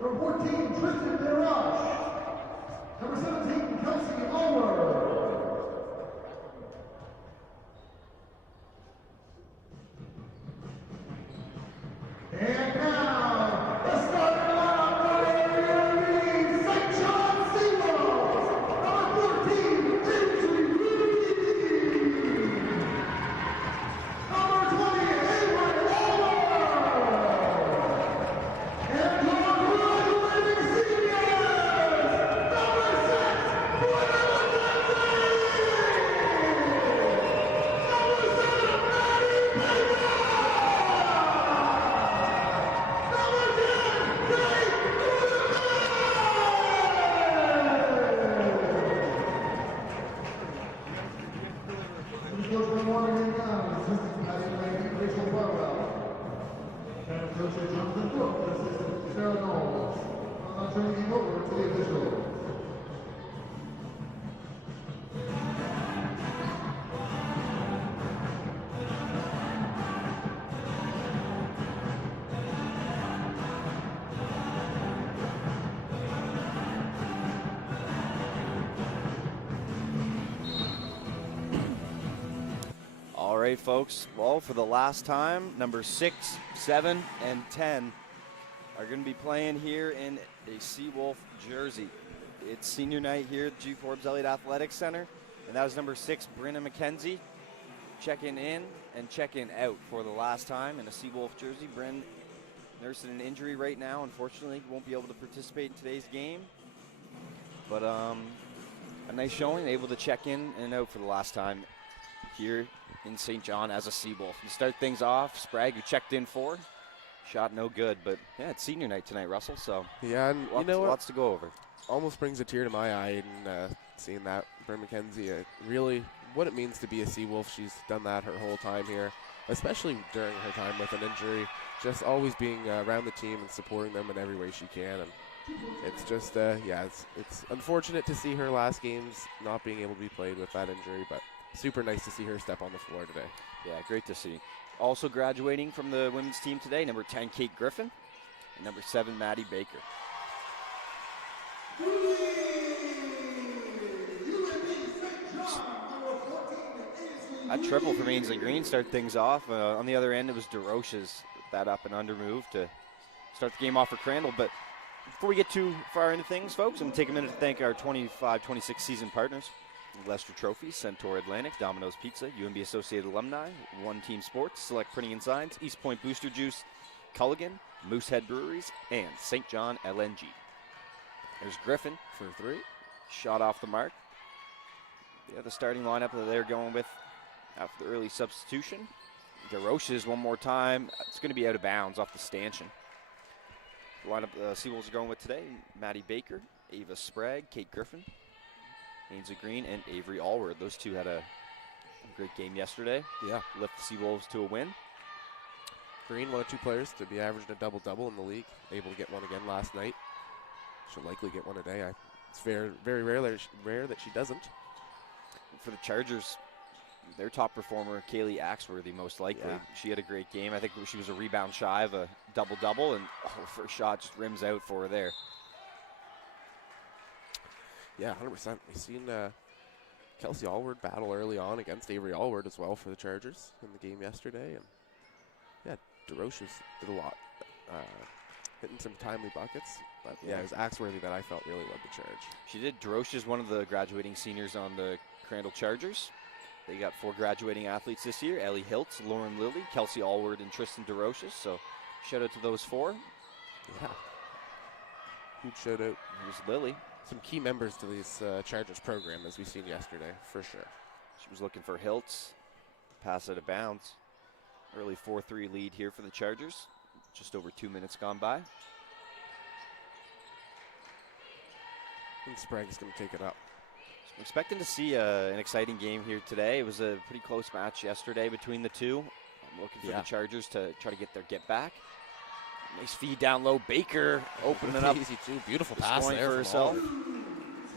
Number 14, Tristan DeRoche. Number 17, Kelsey Ulmer. And now, the starting lineup for the St. John Seawolves. Number 14, Andrew Lee. Number 20, Avery Ulmer. And your graduating seniors, number 6, Blair McKenzie. Number 7, Maddie Baker. All right, folks. Well, for the last time, number 6, 7, and 10 are going to be playing here in a Seawolf jersey. It's senior night here at G. Forbes Elliott Athletics Center, and that was number 6, Brenna McKenzie, checking in and checking out for the last time in a Seawolf jersey. Bryn nursing an injury right now. Unfortunately, won't be able to participate in today's game. But a nice showing, able to check in and out for the last time here in St. John as a Seawolf. To start things off, Sprague, who checked in for, shot no good, but yeah, it's senior night tonight, Russell, so yeah, and lots, you know what? Lots to go over. Almost brings a tear to my eye in seeing that. Bryn McKenzie, really what it means to be a Seawolf. She's done that her whole time here, especially during her time with an injury, just always being around the team and supporting them in every way she can. And it's just, yeah, it's unfortunate to see her last games not being able to be played with that injury, but super nice to see her step on the floor today. Yeah, great to see. Also graduating from the women's team today, number 10, Kate Griffin, and number 7, Maddie Baker. A triple for Ainsley Green start things off. On the other end, it was DeRoche's that up and under move to start the game off for Crandall. But before we get too far into things, folks, I'm going to take a minute to thank our 25-26 season partners: Lester Trophies, Centaur Atlantic, Domino's Pizza, UNB Associated Alumni, One Team Sports, Select Printing and Signs, East Point Booster Juice, Culligan, Moosehead Breweries, and St. John LNG. There's Griffin for 3. Shot off the mark. Yeah, the starting lineup that they're going with after the early substitution. DeRoche's one more time. It's going to be out of bounds off the stanchion. The lineup the Seawolves are going with today: Maddie Baker, Ava Sprague, Kate Griffin, Ainsley Green, and Avery Allward. Those two had a Great game yesterday. Yeah. Lift the Seawolves to a win. Green, one of 2 players to be averaging a double-double in the league. Able to get one again last night. She'll likely get one today. It's very, very rare that she doesn't. For the Chargers, their top performer, Kaylee Axworthy, most likely. Yeah. She had a great game. I think she was a rebound shy of a double-double, and first shot just rims out for her there. Yeah, 100%. We've seen Kelsey Allward battle early on against Avery Allward as well for the Chargers in the game yesterday. And yeah, DeRoches did a lot, hitting some timely buckets. But yeah, it was Axworthy that I felt really led the charge. She did. DeRoche is one of the graduating seniors on the Crandall Chargers. They got 4 graduating athletes this year: Ellie Hiltz, Lauren Lilly, Kelsey Allward, and Tristan DeRoches. So shout out to those 4. Yeah. Huge shout out. Here's Lilly. Some key members to this Chargers program, as we've seen yesterday, for sure. She was looking for Hiltz. Pass out of bounds. Early 4-3 lead here for the Chargers. Just over 2 minutes gone by. And Sprague's going to take it up. I'm expecting to see an exciting game here today. It was a pretty close match yesterday between the two. I'm looking for the Chargers to try to get their get back. Nice feed down low. Baker opening it up. Easy too. Beautiful pass there for herself.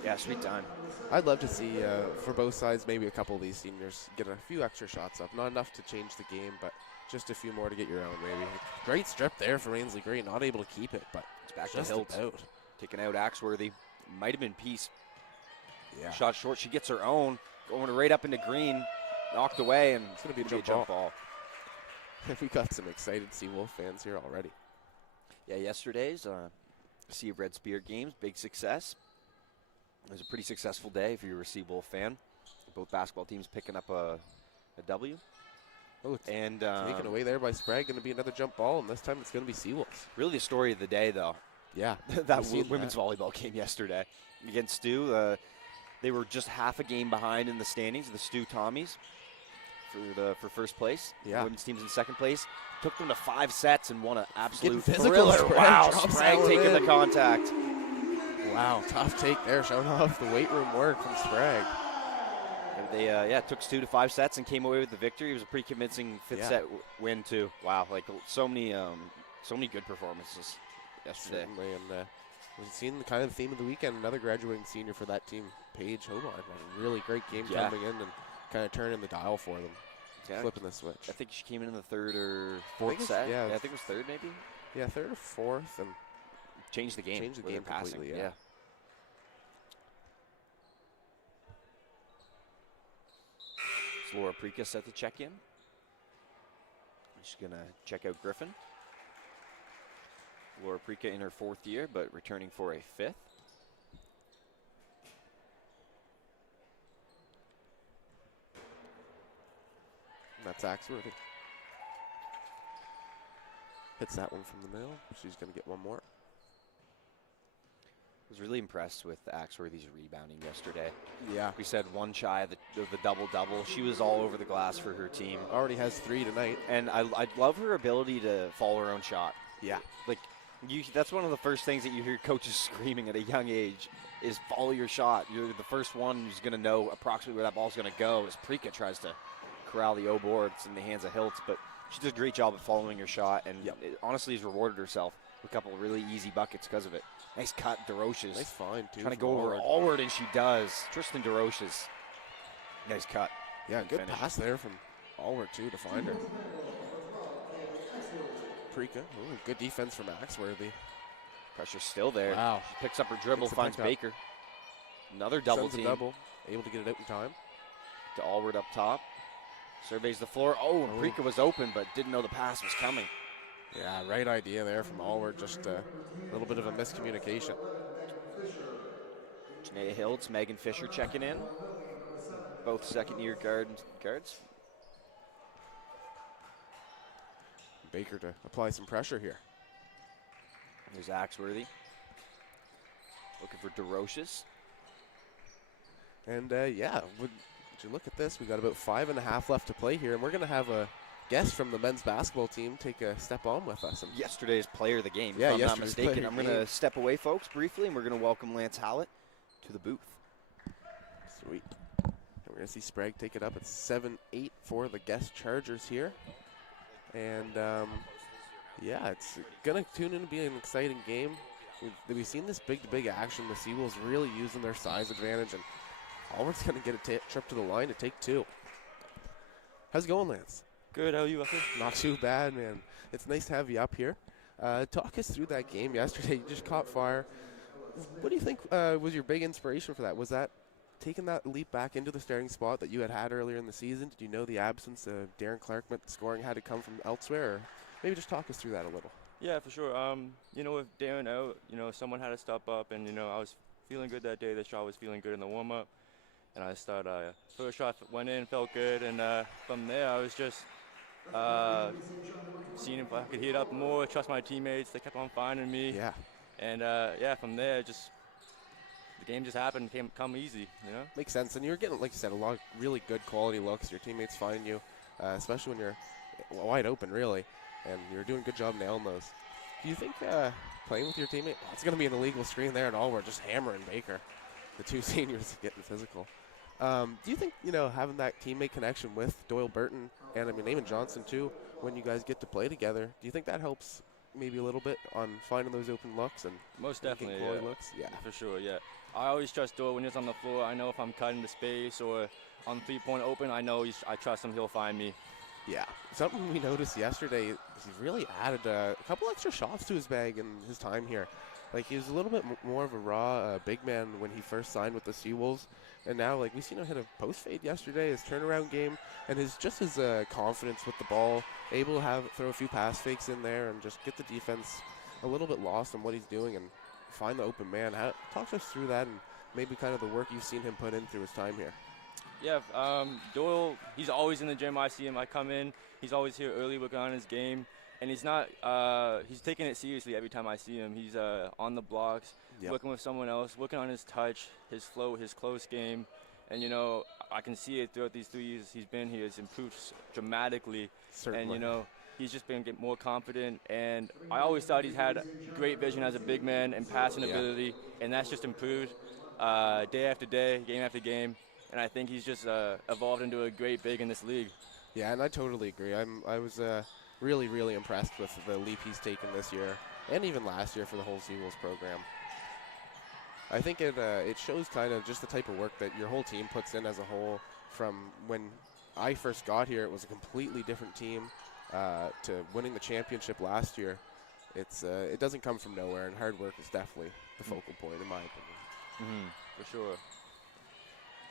Yeah, sweet time. I'd love to see, for both sides, maybe a couple of these seniors get a few extra shots up. Not enough to change the game, but just a few more to get your own, maybe. Great strip there for Ainsley Gray. Not able to keep it, but it's back just to Hiltz. about. Taking out Axworthy. Might have been Peace. Yeah. Shot short. She gets her own. Going right up into green. Knocked away, and it's going to be a jump ball. ball. We got some excited Seawolf fans here already. Yeah, yesterday's Sea of Red Spirit games, big success. It was a pretty successful day if you're a Seawolf fan. Both basketball teams picking up a W. Oh, and taken away there by Sprague. Going to be another jump ball, and this time it's going to be Seawolves. Really the story of the day, though. Yeah. that women's volleyball game yesterday against Stu. They were just half a game behind in the standings, the Stu Tommies, for first place. Yeah. The women's team's in second place. Took them to 5 sets and won an absolute physical. thriller. Wow, Sprague taking the contact. Wow, tough take there, showing off the weight room work from Sprague. And they took Stu to 5 sets and came away with the victory. It was a pretty convincing 5th set win too. Wow, like so many good performances yesterday. Certainly, and we've seen the kind of theme of the weekend. Another graduating senior for that team, Paige Hobart. A really great game coming in and kind of turning the dial for them. Yeah. Flipping the switch. I think she came in the 3rd or 4th set. Yeah, I think it was 3rd maybe. Yeah, 3rd or 4th, and changed the game. Changed the game completely. Yeah. So Laura Prika set to check in. She's gonna check out Griffin. Laura Prika in her 4th year, but returning for a 5th. That's Axworthy. Hits that one from the middle. She's going to get one more. I was really impressed with Axworthy's rebounding yesterday. Yeah. We said one shy of the double-double. She was all over the glass for her team. Already has 3 tonight. And I love her ability to follow her own shot. Yeah. Like, that's one of the first things that you hear coaches screaming at a young age is follow your shot. You're the first one who's going to know approximately where that ball's going to go as Prika tries to corral the O board. It's in the hands of Hiltz, but she does a great job of following her shot, and it honestly has rewarded herself with a couple of really easy buckets because of it. Nice cut, DeRoches. Nice find, too. Trying to go over Allward, and she does. Tristan DeRoches. Nice cut. Yeah, good pass there from Allward, too, to find her. Prika. Ooh, good defense from Axworthy. Pressure's still there. Wow. She picks up her dribble, finds Baker. Another double team. Double. Able to get it out in time. To Allward up top. Surveys the floor. Oh, and Prika was open, but didn't know the pass was coming. Yeah, right idea there from Allward. Just a little bit of a miscommunication. Janaea Hiltz, Megan Fisher checking in. Both second-year guards. Baker to apply some pressure here. There's Axworthy. Looking for DeRoches. And yeah, would you look at this? We got about 5.5 left to play here, and we're going to have a guest from the men's basketball team take a step on with us. Yesterday's player of the game, yeah, if I'm not mistaken. I'm going to step away, folks, briefly, and we're going to welcome Lance Hallett to the booth. Sweet. Here We're going to see Sprague take it up at 7-8 for the guest Chargers here. And, yeah, it's going to tune in to be an exciting game. We've seen this big-to-big action. The Seawolves really using their size advantage, and Albert's going to get a trip to the line to take 2. How's it going, Lance? Good, how are you, Arthur? Not too bad, man. It's nice to have you up here. Talk us through that game yesterday. You just caught fire. What do you think was your big inspiration for that? Was that taking that leap back into the starting spot that you had earlier in the season? Did you know the absence of Darren Clark meant the scoring had to come from elsewhere? Or maybe just talk us through that a little. Yeah, for sure. You know, with Darren out, you know, someone had to step up, and, you know, I was feeling good that day. The shot was feeling good in the warm-up, and I started, first shot went in, felt good, and from there I was just seeing if I could heat up more, trust my teammates. They kept on finding me. Yeah. And, yeah, from there, just the game just happened, come easy, you know? Makes sense. And you're getting, like you said, a lot of really good quality looks. Your teammates find you, especially when you're wide open, really. And you're doing a good job nailing those. Do you think playing with your teammate, it's going to be an illegal screen there, and all we're just hammering Baker, the 2 seniors getting physical. Do you think, you know, having that teammate connection with Doyle Burton and, I mean, Eamon Johnson, too, when you guys get to play together, do you think that helps maybe a little bit on finding those open looks and most definitely, quality yeah. looks? Yeah, for sure, yeah. I always trust Doyle when he's on the floor. I know if I'm cutting the space or on 3-point open, I know I trust him, he'll find me. Yeah, something we noticed yesterday is he really added a couple extra shots to his bag in his time here. Like, he was a little bit more of a raw big man when he first signed with the Seawolves. And now, like, we've seen him hit a post fade yesterday, his turnaround game, and his confidence with the ball, able to throw a few pass fakes in there and just get the defense a little bit lost on what he's doing and find the open man. Talk us through that and maybe kind of the work you've seen him put in through his time here. Yeah, Doyle, he's always in the gym. I see him. I come in. He's always here early working on his game. And he's not, he's taking it seriously every time I see him. He's on the blocks, working with someone else, working on his touch, his flow, his close game. And, you know, I can see it throughout these 3 years he's been here. It's improved dramatically. Certainly. And, you know, he's just been getting more confident. And I always thought he's had great vision as a big man and passing ability. And that's just improved day after day, game after game. And I think he's just evolved into a great big in this league. Yeah, and I totally agree. I was really, really impressed with the leap he's taken this year and even last year for the whole Seawolves program. I think it shows kind of just the type of work that your whole team puts in as a whole. From when I first got here, it was a completely different team to winning the championship last year. It doesn't come from nowhere, and hard work is definitely the focal point, in my opinion. For sure.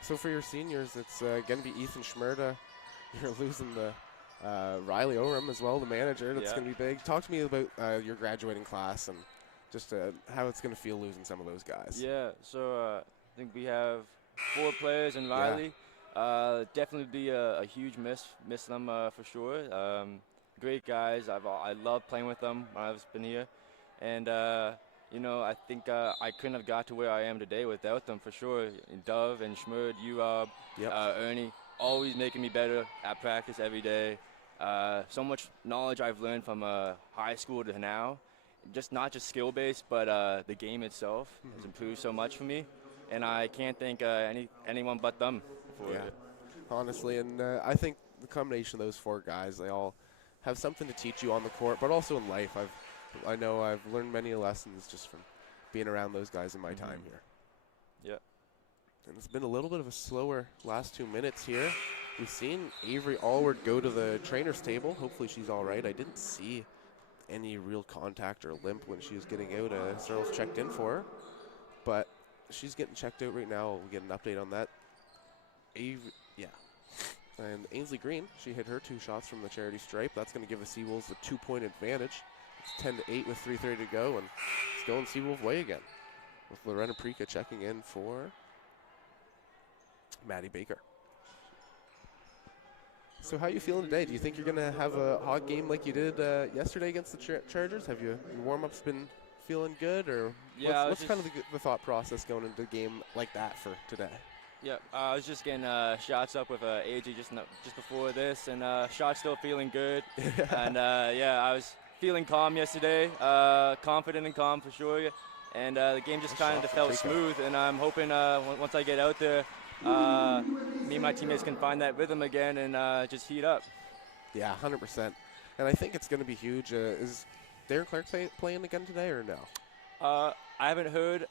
So for your seniors, it's going to be Ethan Schmerda. You're losing the Riley Oram as well, the manager. That's going to be big. Talk to me about your graduating class and just how it's going to feel losing some of those guys. Yeah, so I think we have 4 players in Riley. Definitely be a huge miss them for sure. Great guys. I love playing with them when I've been here. And you know, I think I couldn't have got to where I am today without them, for sure. Dove and Schmerd, Urob, Ernie, always making me better at practice every day. So much knowledge I've learned from high school to now. Not just skill-based, but the game itself has improved so much for me. And I can't thank anyone but them for it. Honestly, and I think the combination of those 4 guys, they all have something to teach you on the court, but also in life. I know I've learned many lessons just from being around those guys in my time here. Yeah. And it's been a little bit of a slower last 2 minutes here. We've seen Avery Allward go to the trainer's table. Hopefully she's all right. I didn't see any real contact or limp when she was getting out. Searles checked in for her. But she's getting checked out right now. We'll get an update on that. And Ainsley Green, she hit her 2 shots from the charity stripe. That's going to give the Seawolves a 2-point advantage. It's 10-8 with 3:30 to go, and it's going Seawolf way again. With Lorena Prika checking in for Maddie Baker. So how are you feeling today? Do you think you're going to have a hot game like you did yesterday against the Chargers? Have your warm-ups been feeling good, or what's kind of the thought process going into a game like that for today? Yeah, I was just getting shots up with AJ just before this, and shots still feeling good. And I was feeling calm yesterday, confident and calm for sure. And the game just kind of felt smooth, and I'm hoping once I get out there, me and my teammates can find that rhythm again and just heat up. Yeah, 100%. And I think it's going to be huge. Is Darren Clark playing again today or no? I haven't heard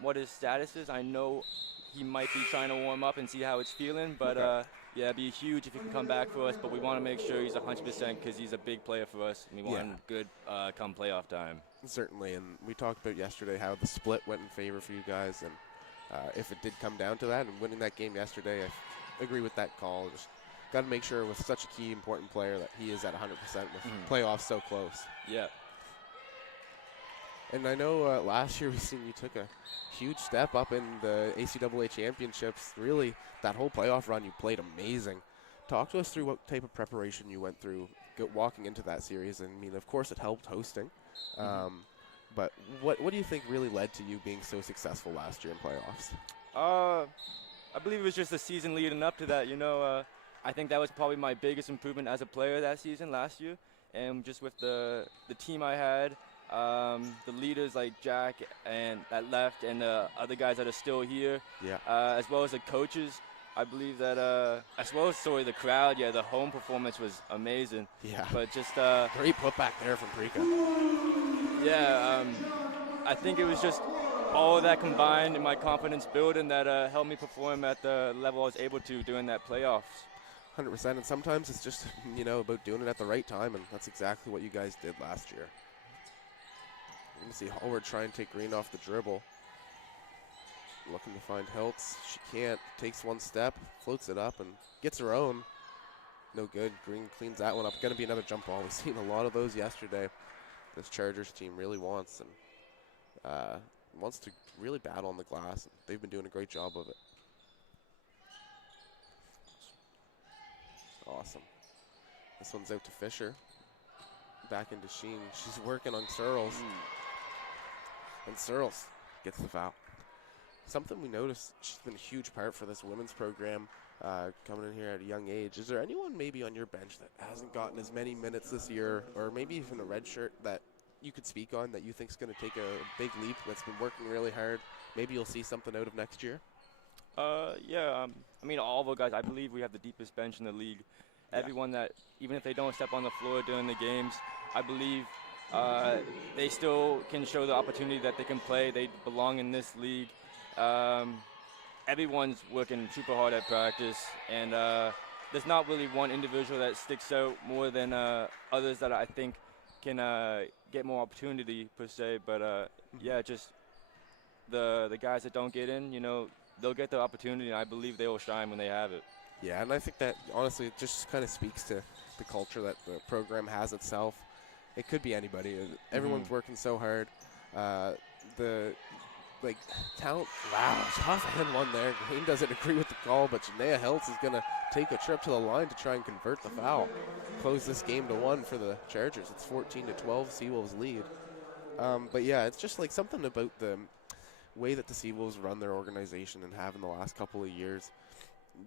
what his status is. I know he might be trying to warm up and see how it's feeling, but yeah, it'd be huge if he can come back for us, but we want to make sure he's 100% because he's a big player for us. We want him good come playoff time. Certainly, and we talked about yesterday how the split went in favor for you guys, and if it did come down to that and winning that game yesterday, I agree with that call. Just got to make sure with such a key, important player that he is at 100% with playoffs so close. Yeah. And I know last year we seen you took a huge step up in the ACAA championships. Really, that whole playoff run, you played amazing. Talk to us through what type of preparation you went through walking into that series. And I mean, of course, it helped hosting. But what do you think really led to you being so successful last year in playoffs? I believe it was just the season leading up to that. You know, I think that was probably my biggest improvement as a player that season last year. And just with the team I had, the leaders like Jack and that left and the other guys that are still here, as well as the coaches. I believe that, as well as the crowd, the home performance was amazing. Yeah. But just great putback there from Prika. Yeah, I think it was just all of that combined in my confidence building that helped me perform at the level I was able to during that playoffs. 100%, and sometimes it's just, about doing it at the right time, and that's exactly what you guys did last year. You're going to see Hallward try and take Green off the dribble. Looking to find Hiltz. She can't. Takes one step, floats it up, and gets her own. No good. Green cleans that one up. Going to be another jump ball. We've seen a lot of those yesterday. This Chargers team really wants to really battle on the glass. They've been doing a great job of it. Awesome. This one's out to Fisher. Back into Sheen. She's working on Searles. And Searles gets the foul. Something we noticed, she's been a huge part for this women's program coming in here at a young age. Is there anyone maybe on your bench that hasn't gotten as many minutes this year, or maybe even a red shirt that you could speak on that you think is going to take a big leap, that's been working really hard? Maybe you'll see something out of next year? I mean, all of our guys, I believe we have the deepest bench in the league. Everyone that, even if they don't step on the floor during the games, I believe they still can show the opportunity that they can play. They belong in this league. Everyone's working super hard at practice, and there's not really one individual that sticks out more than others that I think can get more opportunity per se. But just the guys that don't get in, they'll get the opportunity, and I believe they will shine when they have it. Yeah, and I think that honestly it just kind of speaks to the culture that the program has itself. It could be anybody. Everyone's working so hard. Talent, wow, tough and one there. Green doesn't agree with the call, but Janaea Hiltz is going to take a trip to the line to try and convert the foul. Close this game to 1 for the Chargers. It's 14-12, Seawolves lead. But yeah, it's just like something about the way that the Seawolves run their organization and have in the last couple of years.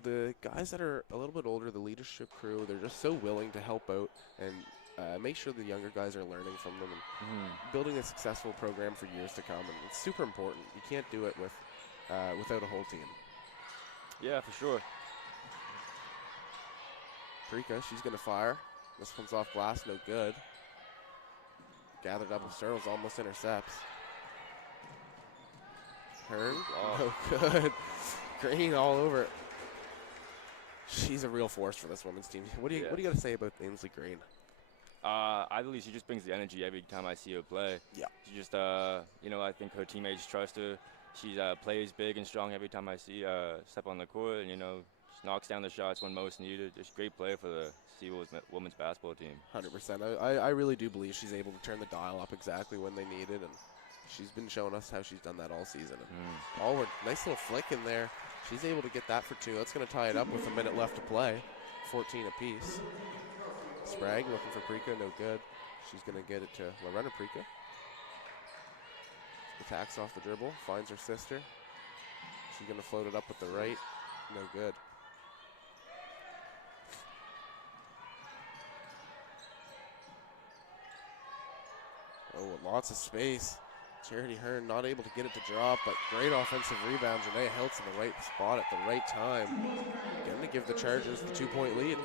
The guys that are a little bit older, the leadership crew, they're just so willing to help out and make sure the younger guys are learning from them and building a successful program for years to come. And it's super important. You can't do it without a whole team. Yeah, for sure. Prika, she's going to fire. This one's off glass, no good. Gathered up with Searles, almost intercepts. Hearn, no good. Green all over it. She's a real force for this women's team. What do you got to say about Ainsley Green? I believe she just brings the energy every time I see her play. Yeah. She just, I think her teammates trust her. She plays big and strong every time I see step on the court, and she knocks down the shots when most needed. Just a great player for the Seawolves women's basketball team. 100%. I really do believe she's able to turn the dial up exactly when they need it, and she's been showing us how she's done that all season. Allward, nice little flick in there. She's able to get that for 2. That's going to tie it up with a minute left to play. 14 apiece. Sprague looking for Prika, no good. She's going to get it to Lorena Prika. Attacks off the dribble, finds her sister. She's going to float it up with the right, no good. Oh, lots of space. Charity Hearn not able to get it to drop, but great offensive rebound. Janae Hiltz in the right spot at the right time. Again to give the Chargers the 2-point lead.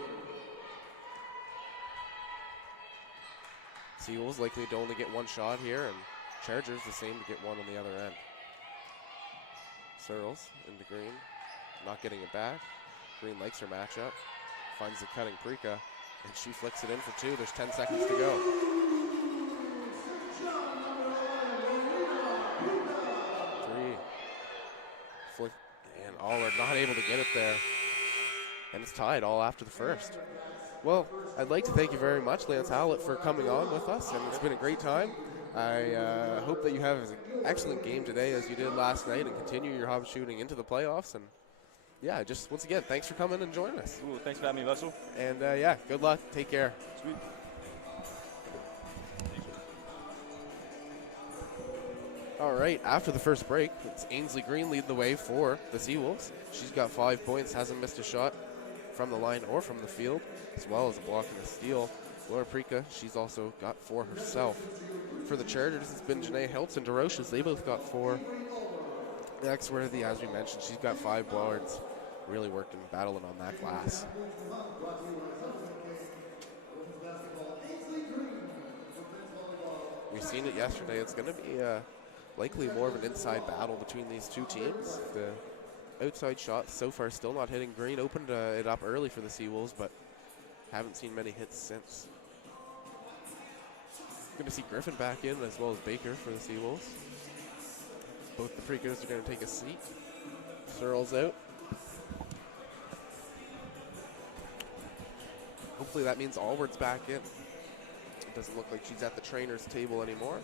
Seawolves likely to only get one shot here, and Chargers the same to get one on the other end. Searles into Green, not getting it back. Green likes her matchup, finds the cutting Prika, and she flicks it in for two. There's 10 seconds to go. Three. Flick, and Allard not able to get it there. And it's tied all after the first. Well, I'd like to thank you very much, Lance Howlett, for coming on with us, and it's been a great time. I hope that you have an excellent game today as you did last night and continue your hob shooting into the playoffs. And yeah, just once again, thanks for coming and joining us. Ooh, thanks for having me, Russell. And yeah, good luck. Take care. Sweet. All right, after the first break, it's Ainsley Green leading the way for the Seawolves. She's got 5 points, hasn't missed a shot from the line or from the field, as well as a block and a steal. Laura Prika, she's also got 4 herself. For the Chargers, it's been Janae Hiltz and DeRoches. They both got 4. Axworthy, as we mentioned, she's got 5 boards. Really worked and battling on that glass. We've seen it yesterday. It's going to be likely more of an inside battle between these two teams. The outside shot so far still not hitting. Green opened it up early for the Seawolves, but haven't seen many hits since. Going to see Griffin back in as well as Baker for the Seawolves. Both the Preakers are going to take a seat. Searles out. Hopefully that means Allward's back in. It doesn't look like she's at the trainer's table anymore.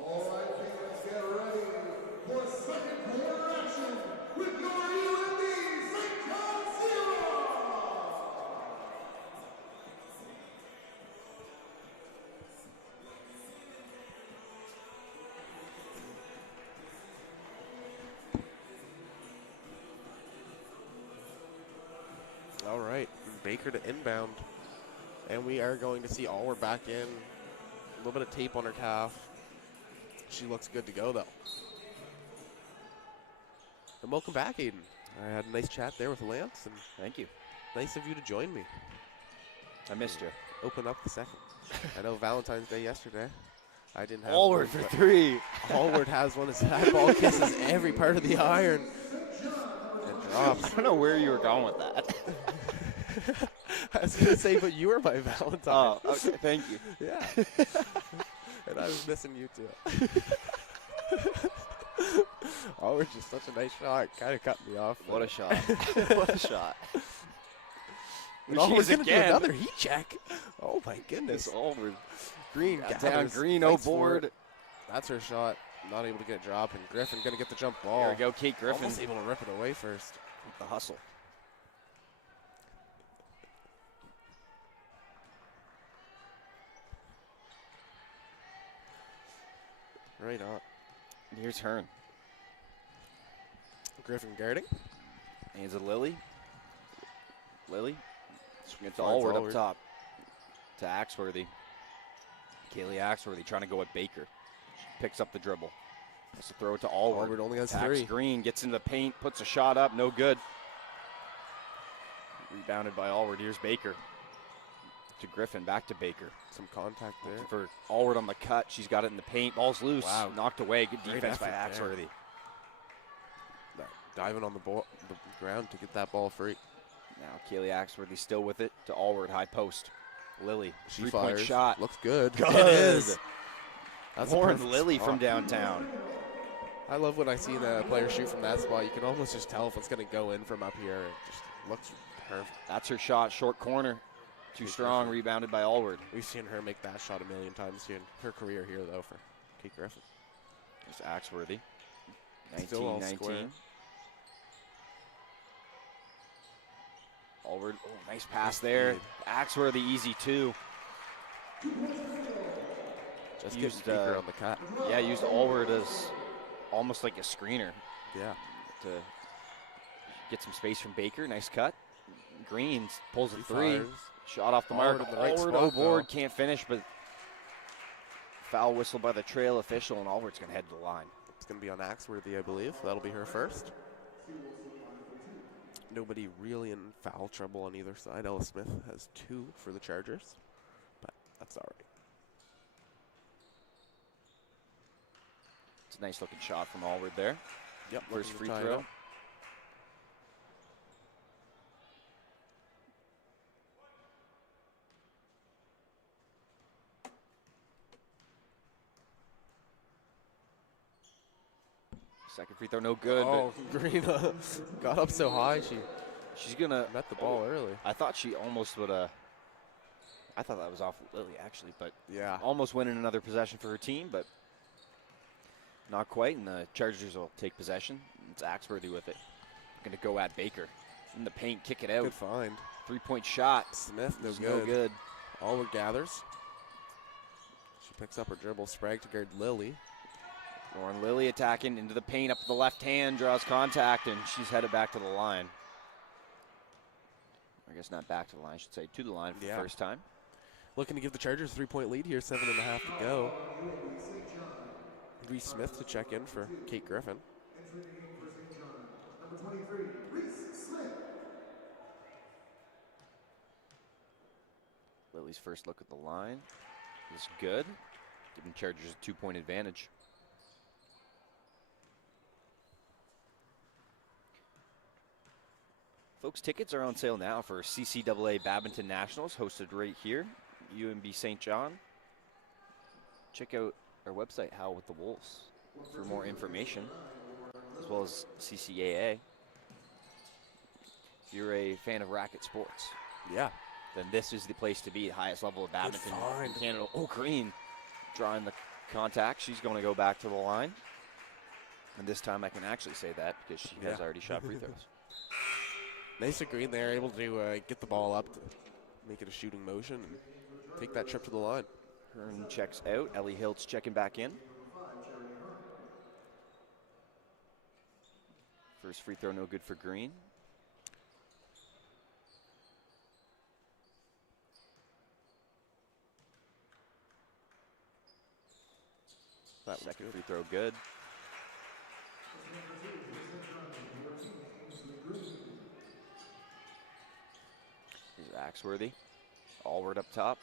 All right, fans, get ready for second quarter action with your UNBSJ Zero. All right, Baker to inbound. And we are going to see Allward back in. A little bit of tape on her calf. She looks good to go, though. And welcome back, Aiden. I had a nice chat there with Lance, and Thank you. nice of you to join me. I missed you. Open up the second. I know Valentine's Day yesterday. I didn't have Allward one, for but 3. Allward has one. His that ball kisses every part of the iron and drops. I don't know where you were going with that. I was going to say, but you were my Valentine. Oh, okay. Thank you. Yeah. And I was missing you too. Allward's just such a nice shot. Kind of cut me off. What a shot. What a shot. Oh, we're She's going to do again. another heat check. Oh, my goodness. This Allward. Green got Gathers, down. Green fights for board. it. That's her shot. Not able to get a drop. And Griffin going to get the jump ball. There we go, Kate Griffin. Almost able to rip it away first. The hustle. Right on. Here's Hearn. Griffin guarding. Hands it Lily. Lily. Swing it to Finds Allward up Allward. top. To Axworthy. Kaylee Axworthy trying to go at Baker. She picks up the dribble. Has to throw it to Allward. Allward only has Attacks 3. Green, gets into the paint, puts a shot up, no good. Rebounded by Allward. Here's Baker. To Griffin, back to Baker. Some contact there. For Allward on the cut, she's got it in the paint. Ball's loose. Wow. Knocked away. Good Great defense by effort there. Axworthy. Diving on the ground to get that ball free. Now Kaylee Axworthy still with it to Allward, high post. Lily, She three-point fires. shot. Looks good. Good. It is. That's a Lauren perfect Lily spot. from downtown. I love when I see the player shoot from that spot. You can almost just tell if it's going to go in from up here. It just looks perfect. That's her shot, short corner. Too strong, rebounded by Allward. We've seen her make that shot a million times in her career here, though, for Kate Griffin. There's Axworthy. Still all 19-19. square. Allward, oh, nice pass there. Axworthy, easy 2. Just Used, used Baker on the cut. Yeah, used Allward as almost like a screener Yeah. to get some space from Baker. Nice cut. Greens pulls a She 3. fires. Shot off the mark. Allward in the right Allward spot, aboard, though. can't finish, but foul whistle by the trail official, and Allward's going to head to the line. It's going to be on Axworthy, I believe. That'll be her first. Nobody really in foul trouble on either side. Ella Smith has 2 for the Chargers, but that's all right. It's a nice looking shot from Allward there. Yep, First looking to free tie it throw. up. Second free throw, no good. Oh, Green got up so high, she She's going to met the ball early. I thought she almost would have. I thought that was off Lily, actually, but Yeah. almost winning another possession for her team, but not quite. And the Chargers will take possession. It's Axworthy with it. Going to go at Baker. In the paint, kick it out. Good find. 3-point shot. Smith, no It's good. No good. Allward gathers. She picks up her dribble. Sprague to guard Lily. Lauren Lilly attacking into the paint, up the left hand, draws contact, and she's headed back to the line. I guess not back to the line, I should say, to the line for the first time. Looking to give the Chargers a 3-point lead here, 7.5 to go. Reese Smith to check in for Kate Griffin. Number 23, Reese Smith. Lily's first look at the line is good, giving Chargers a 2-point advantage. Folks, tickets are on sale now for CCAA Badminton Nationals, hosted right here, UNB St. John. Check out our website, How with the Wolves, for more information, as well as CCAA. If you're a fan of racket sports, Yeah. then this is the place to be, the highest level of badminton in find. Canada. Oh, Green drawing the contact. She's going to go back to the line. And this time I can actually say that because she has already shot free throws. Nice of Green there, able to get the ball up to make it a shooting motion and take that trip to the line. Hearn checks out. Ellie Hiltz checking back in. First free throw no good for Green. That was Second good. free throw good. Here's Axworthy. Allward up top.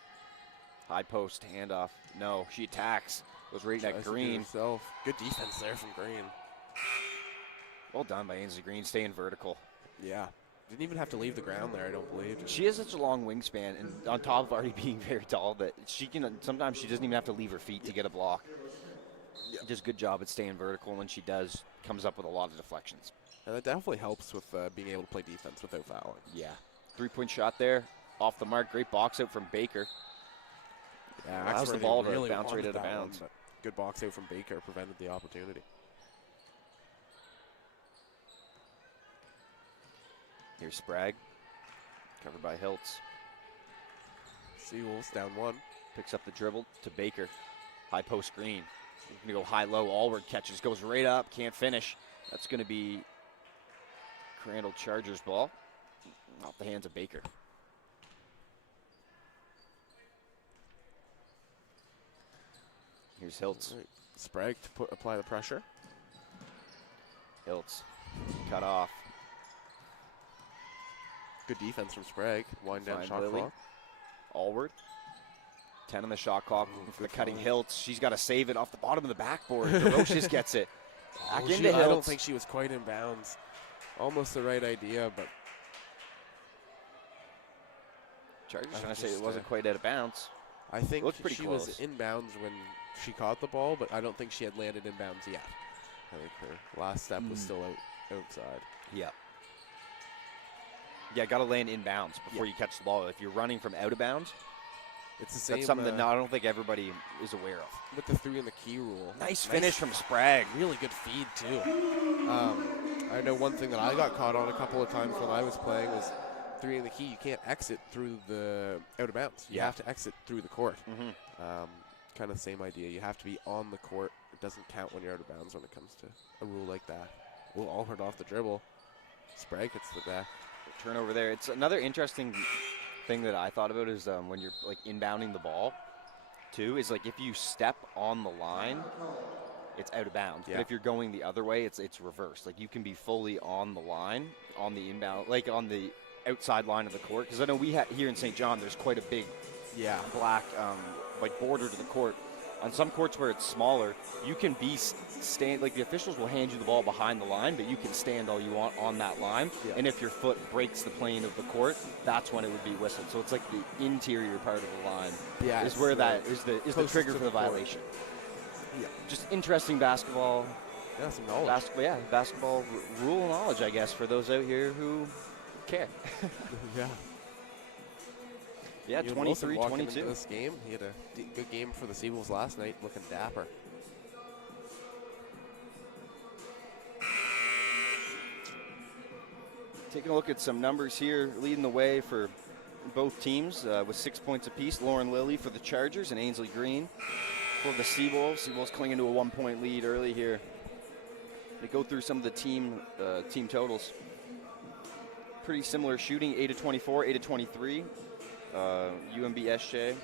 High post handoff. No, she attacks. Goes right Tries at to do Green. herself. Good defense there from Green. Well done by Ainsley Green, staying vertical. Yeah. Didn't even have to leave the ground there, I don't believe. She has such a long wingspan, and on top of already being very tall, that she can sometimes she doesn't even have to leave her feet to get a block. Just good job at staying vertical, and when she does, comes up with a lot of deflections. And that definitely helps with being able to play defense without fouling. Yeah. 3-point shot there, off the mark. Great box out from Baker. Yeah, Allows the Axworthy ball to really bounce right wanted out of that one, bounds. but good box out from Baker prevented the opportunity. Here's Sprague, covered by Hiltz. Seawolves down 1. Picks up the dribble to Baker. High post Green. Going to go high-low. Allward catches. Goes right up. Can't finish. That's going to be Crandall Chargers ball. Off the hands of Baker. Here's Hiltz. Right. Sprague to apply the pressure. Hiltz. Cut off. Good defense from Sprague. Wind down Find shot Lily. clock. Allward. 10 on the shot clock. Looking for the cutting Hiltz. She's got to save it off the bottom of the backboard. DeRoches gets it. Back into Hiltz. I don't think she was quite in bounds. Almost the right idea, but Chargers I trying to say just, it wasn't quite out of bounds. I think Looked pretty she close. was in bounds when she caught the ball, but I don't think she had landed in bounds yet. I think her last step was still outside. Yeah. Yeah, got to land in bounds before you catch the ball. If you're running from out of bounds, It's the same that's something that I don't think everybody is aware of. with the 3 in the key rule. Nice finish from Sprague. Really good feed, too. I know one thing that I got caught on a couple of times when I was playing was 3 in the key. You can't exit through the out of bounds. You have to exit through the court. Kind of the same idea. You have to be on the court. It doesn't count when you're out of bounds when it comes to a rule like that. Well, Allward off the dribble. Sprague hits the back. Turnover there. It's another interesting thing that I thought about is when you're like inbounding the ball, too, is like if you step on the line, it's out of bounds. Yeah. But if you're going the other way, it's reversed. Like you can be fully on the line, on the inbound, like on the outside line of the court. Because I know we here in St. John, there's quite a big black like border to the court. On some courts where it's smaller, you can be stand like the officials will hand you the ball behind the line, but you can stand all you want on that line. Yeah. And if your foot breaks the plane of the court, that's when it would be whistled. So it's like the interior part of the line is where that is the trigger for the violation. Yeah. Just interesting basketball. Yeah, some knowledge. Basketball rule knowledge, I guess, for those out here who care. Yeah. Yeah, 23-22. This game, he had a good game for the Seawolves last night, looking dapper. Taking a look at some numbers here, leading the way for both teams with 6 points apiece. Lauren Lilly for the Chargers and Ainsley Green for the Seawolves. Seawolves clinging to a 1-point lead early here. They go through some of the team totals. Pretty similar shooting, 8-24, 8-23. UNBSJ,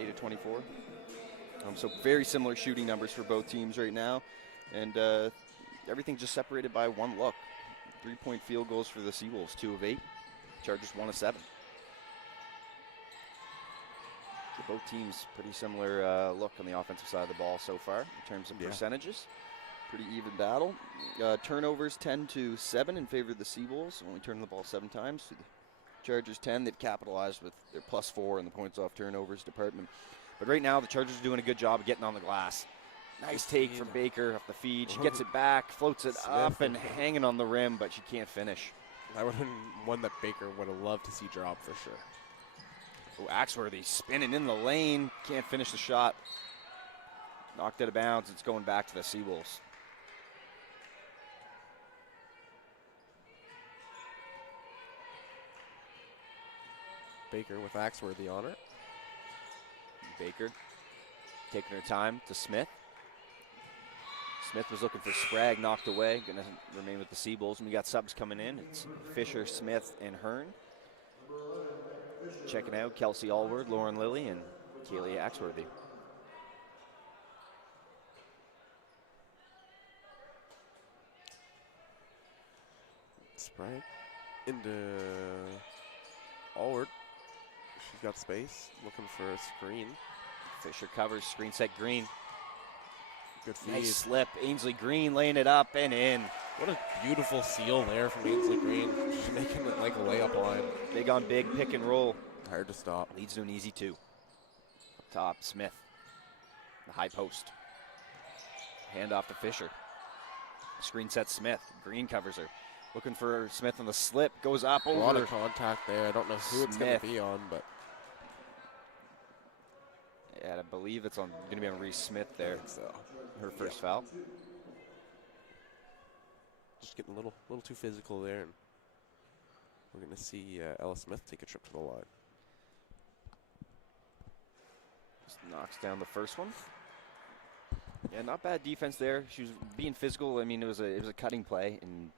8-24. So very similar shooting numbers for both teams right now. And everything just separated by one look. 3-point field goals for the Seawolves, 2 of 8. Chargers 1 of 7. So both teams pretty similar look on the offensive side of the ball so far in terms of percentages. Pretty even battle. Turnovers 10-7 in favor of the Seawolves. Only turning the ball 7 times. To the Chargers 10. They've capitalized with their +4 in the points off turnovers department. But right now the Chargers are doing a good job of getting on the glass. Nice take from Baker off the feed. She gets it back, floats it up and hanging on the rim, but she can't finish. That would have been one that Baker would have loved to see drop for sure. Oh, Axworthy spinning in the lane. Can't finish the shot. Knocked out of bounds. It's going back to the Seawolves. Baker with Axworthy on her. Baker taking her time to Smith. Smith was looking for Sprague, knocked away. Going to remain with the Seawolves. And we got subs coming in. It's Fisher, Smith, and Hearn. Checking out Kelsey Allward, Lauren Lilly, and Kaylee Axworthy. Sprague into Allward. She's got space, looking for a screen. Fisher covers, screen set Green. Good feed. Nice slip. Ainsley Green laying it up and in. What a beautiful seal there from Ainsley Green. She's making it like a layup line. Big on big, pick and roll. Hard to stop. Leads to an easy 2. Up top, Smith. The high post. Hand off to Fisher. Screen set Smith. Green covers her. Looking for Smith on the slip. Goes up over. A lot of contact there. I don't know who it's going to be on, but. Yeah, I believe it's going to be on Reese Smith there. So. Her first foul. Just getting a little too physical there, and we're going to see Ella Smith take a trip to the line. Just knocks down the first one. Yeah, not bad defense there. She was being physical. I mean, it was a cutting play, and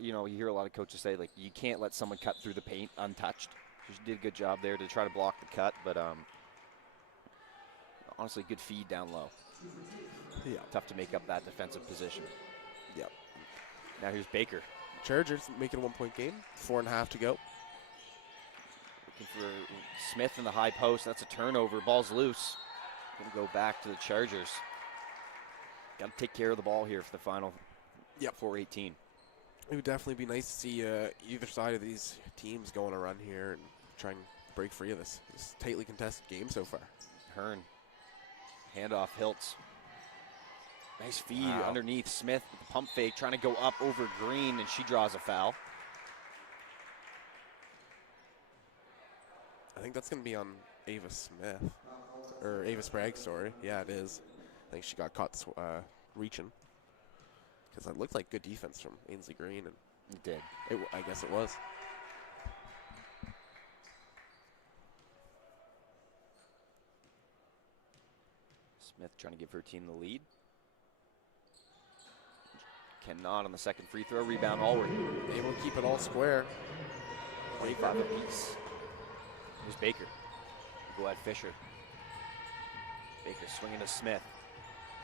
you know, you hear a lot of coaches say like you can't let someone cut through the paint untouched. She did a good job there to try to block the cut, but honestly, good feed down low. Yeah. Tough to make up that defensive position. Yep. Now here's Baker. Chargers making a 1-point game. 4.5 to go. Looking for Smith in the high post. That's a turnover. Ball's loose. Going to go back to the Chargers. Got to take care of the ball here for the final. Yep. 4:18. It would definitely be nice to see either side of these teams go on a run here and try and break free of this tightly contested game so far. Hearn. Handoff, Hiltz. Nice feed underneath. Smith with the pump fake, trying to go up over Green, and she draws a foul. I think that's going to be on Ava Smith. Or Ava Sprague, sorry. Yeah, it is. I think she got caught reaching. Because it looked like good defense from Ainsley Green. And it did. I guess it was. Smith trying to give her team the lead. Cannot on the second free throw. Rebound, Allward. Able to keep it all square. 25 apiece. Here's Baker. Go at Fisher. Baker swinging to Smith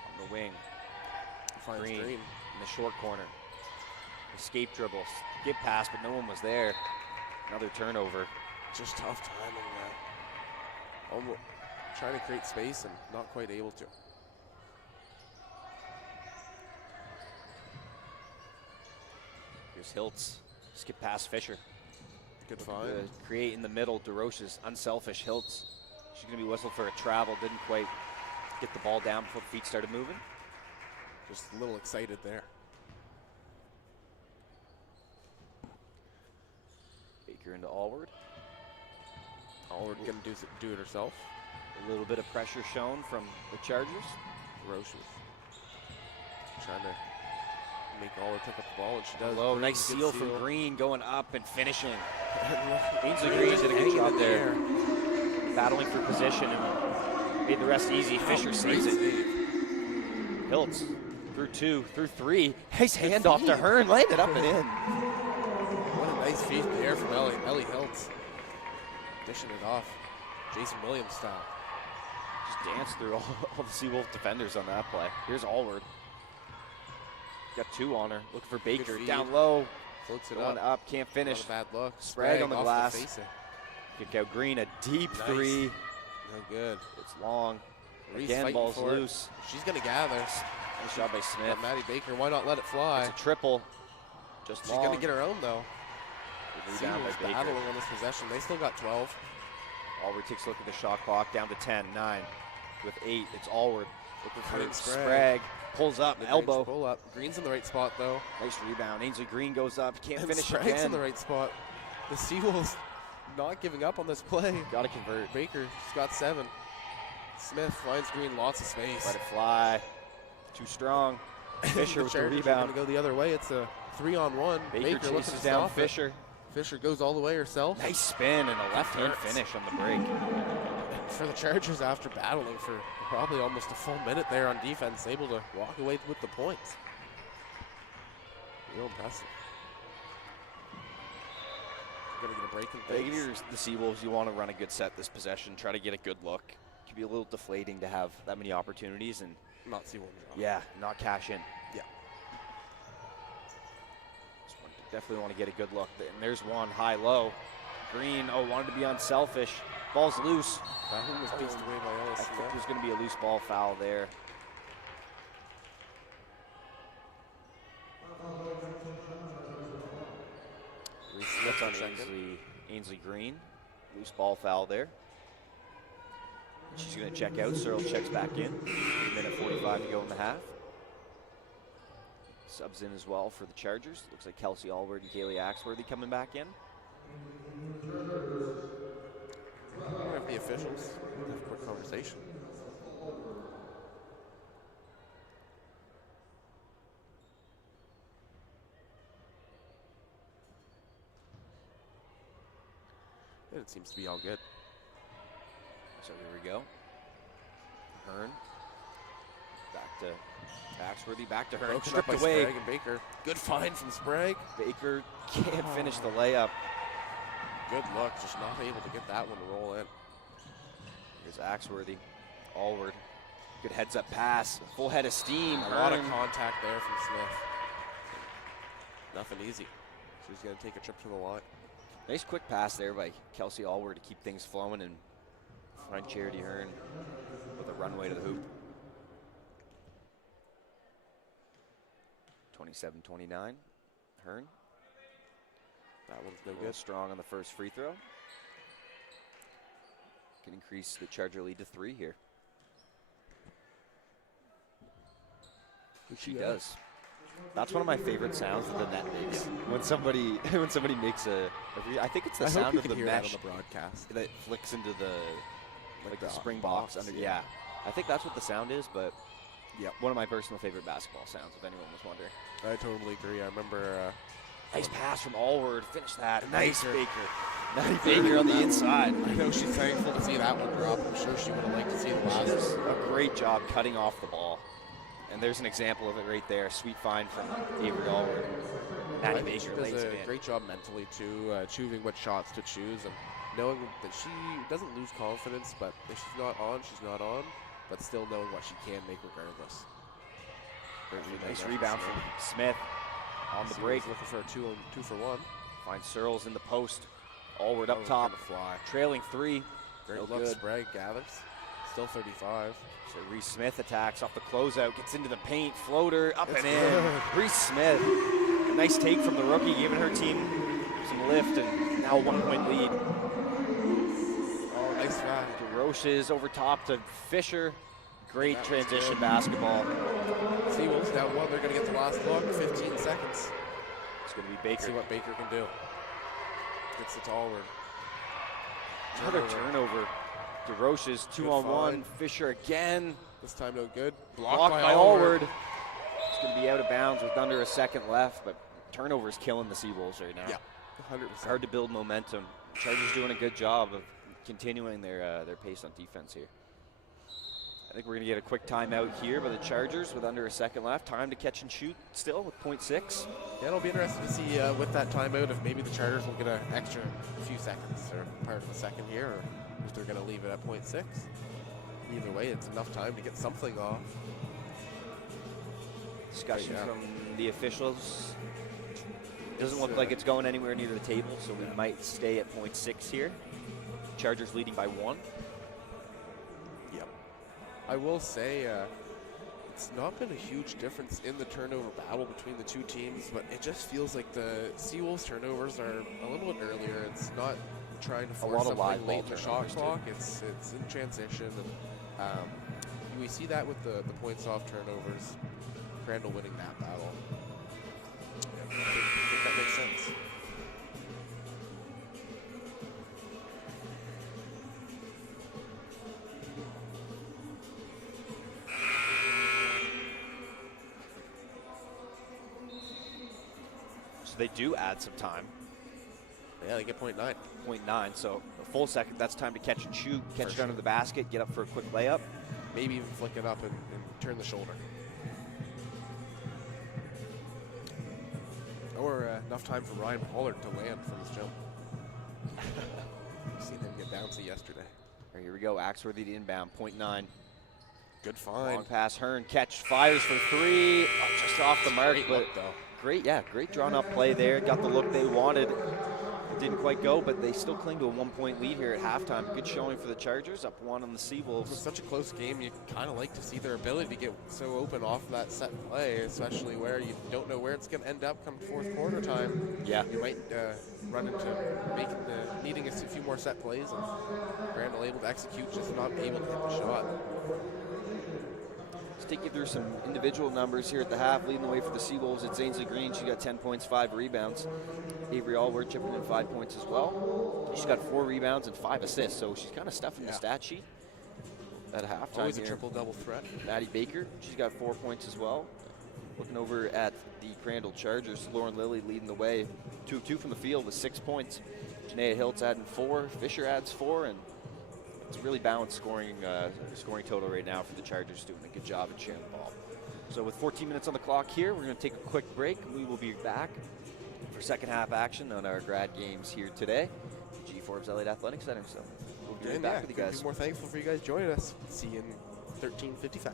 on the wing. Finds Green Green. in the short corner. Escape dribble, skip pass, but no one was there. Another turnover. Just tough timing there. Almost trying to create space and not quite able to. Here's Hiltz. Skip past Fisher. Good find. Create in the middle. DeRoche's unselfish. Hiltz. She's going to be whistled for a travel. Didn't quite get the ball down before the feet started moving. Just a little excited there. Baker into Allward. Allward gonna do it herself. A little bit of pressure shown from the Chargers. Roche trying to make Allward pick up the ball, and she does. Low, nice seal from Green, going up and finishing. Ainsley Green did a good hanging job in the there. air. Battling for position and made the rest easy. Fisher saves it. Hiltz through 2, through 3. Nice handoff to Hearn, laying it up and in. What a nice feed there from Ellie Hiltz. Dishing it off, Jason Williams style. Just danced through all the Seawolf defenders on that play. Here's Allward. Got 2 on her. Looking for Baker. Down low. Floats it Going up. Can't finish. Not a bad look. Sprague on the off glass. facing. Kick out Green. A deep Nice. 3. No good. It's long. Reese Again, fighting ball's for it. loose. She's gonna gather. Nice job by Smith. But Maddie Baker, why not let it fly? It's a triple. Just She's long. gonna get her own though. Good rebound by Seawolves Baker. battling on this possession. They still got 12. Allward takes a look at the shot clock, down to 10, 9. With 8, it's Allward. Looking for Cutting Sprague. Sprague. Pulls up, Mid-range elbow. pull up. Green's in the right spot though. Nice rebound. Ainsley Green goes up, can't And finish Sprague's again. in the right spot. The Seawolves not giving up on this play. Gotta convert. Baker, she's got 7. Smith finds Green lots of space. Let it fly. Too strong. Fisher with the Chargers are rebound. gonna go the other way. It's a 3-on-1. Baker looking chases to down stop it. Fisher. Fisher goes all the way herself. Nice spin and a left-hand Hurts. finish on the break. For the Chargers, after battling for probably almost a full minute there on defense, able to walk away with the points. Real impressive. Gonna get a break in I think if things. you're the Seawolves, you want to run a good set this possession, try to get a good look. It can be a little deflating to have that many opportunities and Not see one drop. yeah, not cash in. Yeah. Definitely want to get a good look. And there's one high-low. Green, wanted to be unselfish. Ball's loose. That one was paced away by I Ellis. think there's going to be a loose ball foul there. That's on Ainsley Green. Loose ball foul there. She's going to check out. Searle checks back in. 1:45 to go in the half. Subs in as well for the Chargers. Looks like Kelsey Allward and Kaylee Axworthy coming back in. I wonder if the officials have a quick conversation. And it seems to be all good. So here we go. Hearn. Back to Axworthy, back to Hearn. Broken up Stripped by away. Sprague and Baker. Good find from Sprague. Baker can't finish the layup. Good luck, just not able to get that one to roll in. Here's Axworthy. Allward. Good heads up pass. Full head of steam. A lot of Hearn. contact there from Smith. Nothing easy. She's going to take a trip to the line. Nice quick pass there by Kelsey Allward to keep things flowing and find Charity Hearn with a runway to the hoop. 27-29. Hearn. That one's no Good good. strong on the first free throw. Can increase the Charger lead to 3 here. She does. That's one of my favorite sounds that the net makes. When somebody makes I think it's the I hope sound you of can the hear that mesh on the broadcast. that flicks into the the spring box, box under. yeah. Yeah, I think that's what the sound is. But Yep. one of my personal favorite basketball sounds, if anyone was wondering. I totally agree. I remember Nice pass from Allward. Finish that. Nice Baker. Baker. Nice Baker on the inside. I know she's thankful to see that one drop. I'm sure she would have liked to see the last one. A great job cutting off the ball. And there's an example of it right there. Sweet find from Avery Allward. I Maddie think she Baker lays does it a in. great job mentally too, choosing what shots to choose. And knowing that she doesn't lose confidence, but if she's not on, she's not on, but still knowing what she can make regardless. Nice rebound from Smith on the break. Looking for a two for one. Finds Searles in the post. Allward up top. Fly. Trailing 3. Great No look. good. Sprague gathers. Still 35. So Reese Smith attacks off the closeout, gets into the paint, floater, up It's and in. good. Reese Smith, a nice take from the rookie, giving her team some lift, and now a 1-point lead. Oh, nice foul. DeRoches over top to Fisher. Great That was transition good. basketball. Seawolves down one. They're going to get the last look. 15 seconds. It's going to be See Baker. what Baker can do. Gets it to Allward. Another turnover. DeRoches 2-on-1. find. Fisher again. This time no good. Blocked by Allward. It's going to be out of bounds with under a second left, but turnovers killing the Seawolves right now. Yeah, 100%. It's hard to build momentum. Chargers doing a good job of continuing their pace on defense here. I think we're going to get a quick timeout here by the Chargers with under a second left. Time to catch and shoot still with 0.6. Yeah, it'll be interesting to see with that timeout if maybe the Chargers will get an extra few seconds or part of a second here, or if they're going to leave it at 0.6. Either way, it's enough time to get something off. Discussion Yeah. from the officials. Doesn't look like it's going anywhere near the table, so we might stay at 0.6 here. Chargers leading by 1. Yep. I will say it's not been a huge difference in the turnover battle between the two teams, but it just feels like the Seawolves turnovers are a little bit earlier. It's not trying to force lot of live something ball late in the shot turnovers, too. clock. It's in transition. And, we see that with the points off turnovers. Crandall winning that battle. Yeah, I think that makes sense. So they do add some time. Yeah, they get 0.9. 0.9, so a full second, that's time to catch and shoot, catch For it under the basket, get up for a quick layup. Maybe even flick it up and turn the shoulder. Or enough time for Ryan Pollard to land from his jump. You've seen him get bouncy yesterday. All right, here we go, Axworthy to inbound, 0.9. Good find. Long pass, Hearn, catch, fires for 3. Oh, just off the mark, Great but look, though. great drawn up play there. Got the look they wanted. It didn't quite go, but they still cling to a 1-point lead here at halftime. Good showing for the Chargers, up 1 on the It was Seawolves. such a close game, you kind of like to see their ability to get so open off that set play, especially where you don't know where it's going to end up come fourth quarter time. Yeah. You might run into needing a few more set plays, and Randall able to execute, just not able to hit the shot. Let's take you through some individual numbers here at the half. Leading the way for the Seawolves, it's Ainsley Green. She got 10 points, 5 rebounds. Avery Allward chipping in 5 points as well. She's got 4 rebounds and 5 assists, so she's kind of stuffing the stat sheet at halftime. Always a here. triple-double threat. Maddie Baker, she's got 4 points as well. Looking over at the Crandall Chargers, Lauren Lilly leading the way. 2 of 2 from the field with 6 points. Janaea Hiltz adding 4. Fisher adds 4, and it's a really balanced scoring total right now for the Chargers, doing a good job at sharing the ball. So with 14 minutes on the clock here, we're going to take a quick break. We will be back for second half action on our grad games here today, G. Forbes Elliott Athletic Center. So we'll be right back with you couldn't guys. be more thankful for you guys joining us. See you in 13:55.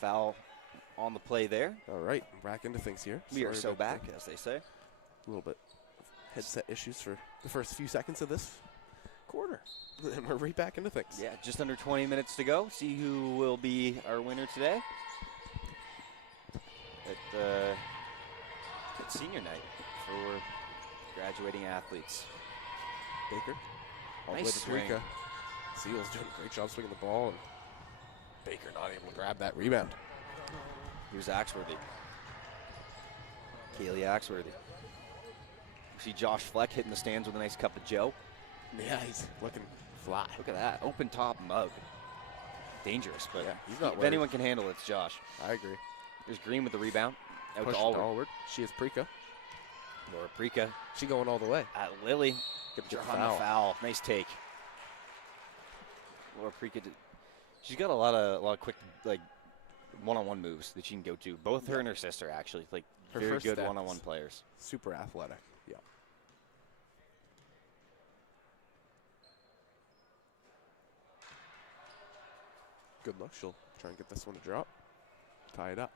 Foul on the play there. All right, back into things here. We are Sorry so about back, the- as they say. A little bit of headset issues for the first few seconds of this quarter. And we're right back into things. Yeah, just under 20 minutes to go. See who will be our winner today at senior night for graduating athletes. Baker. All the way Nice to swing. Prika. Seals doing a great job swinging the ball, and Baker not able to grab that rebound. Here's Axworthy. Kaylee Axworthy. You see Josh Fleck hitting the stands with a nice cup of Joe. Yeah, he's looking fly. Look at that, open top mug. Dangerous, but Yeah, he's not if worried. anyone can handle it, it's Josh. I agree. There's Green with the rebound. Out Push to it Allward. Allward. She is Prika. Laura Prika She going all the way. at Lily. Good Drawn foul. the foul. Nice take. Laura Prika she's got a lot of quick one-on-one moves that she can go to. Both her and her sister actually Her very first good step one-on-one is players. Super athletic. Yeah. Good luck. She'll try and get this one to drop. Tie it up.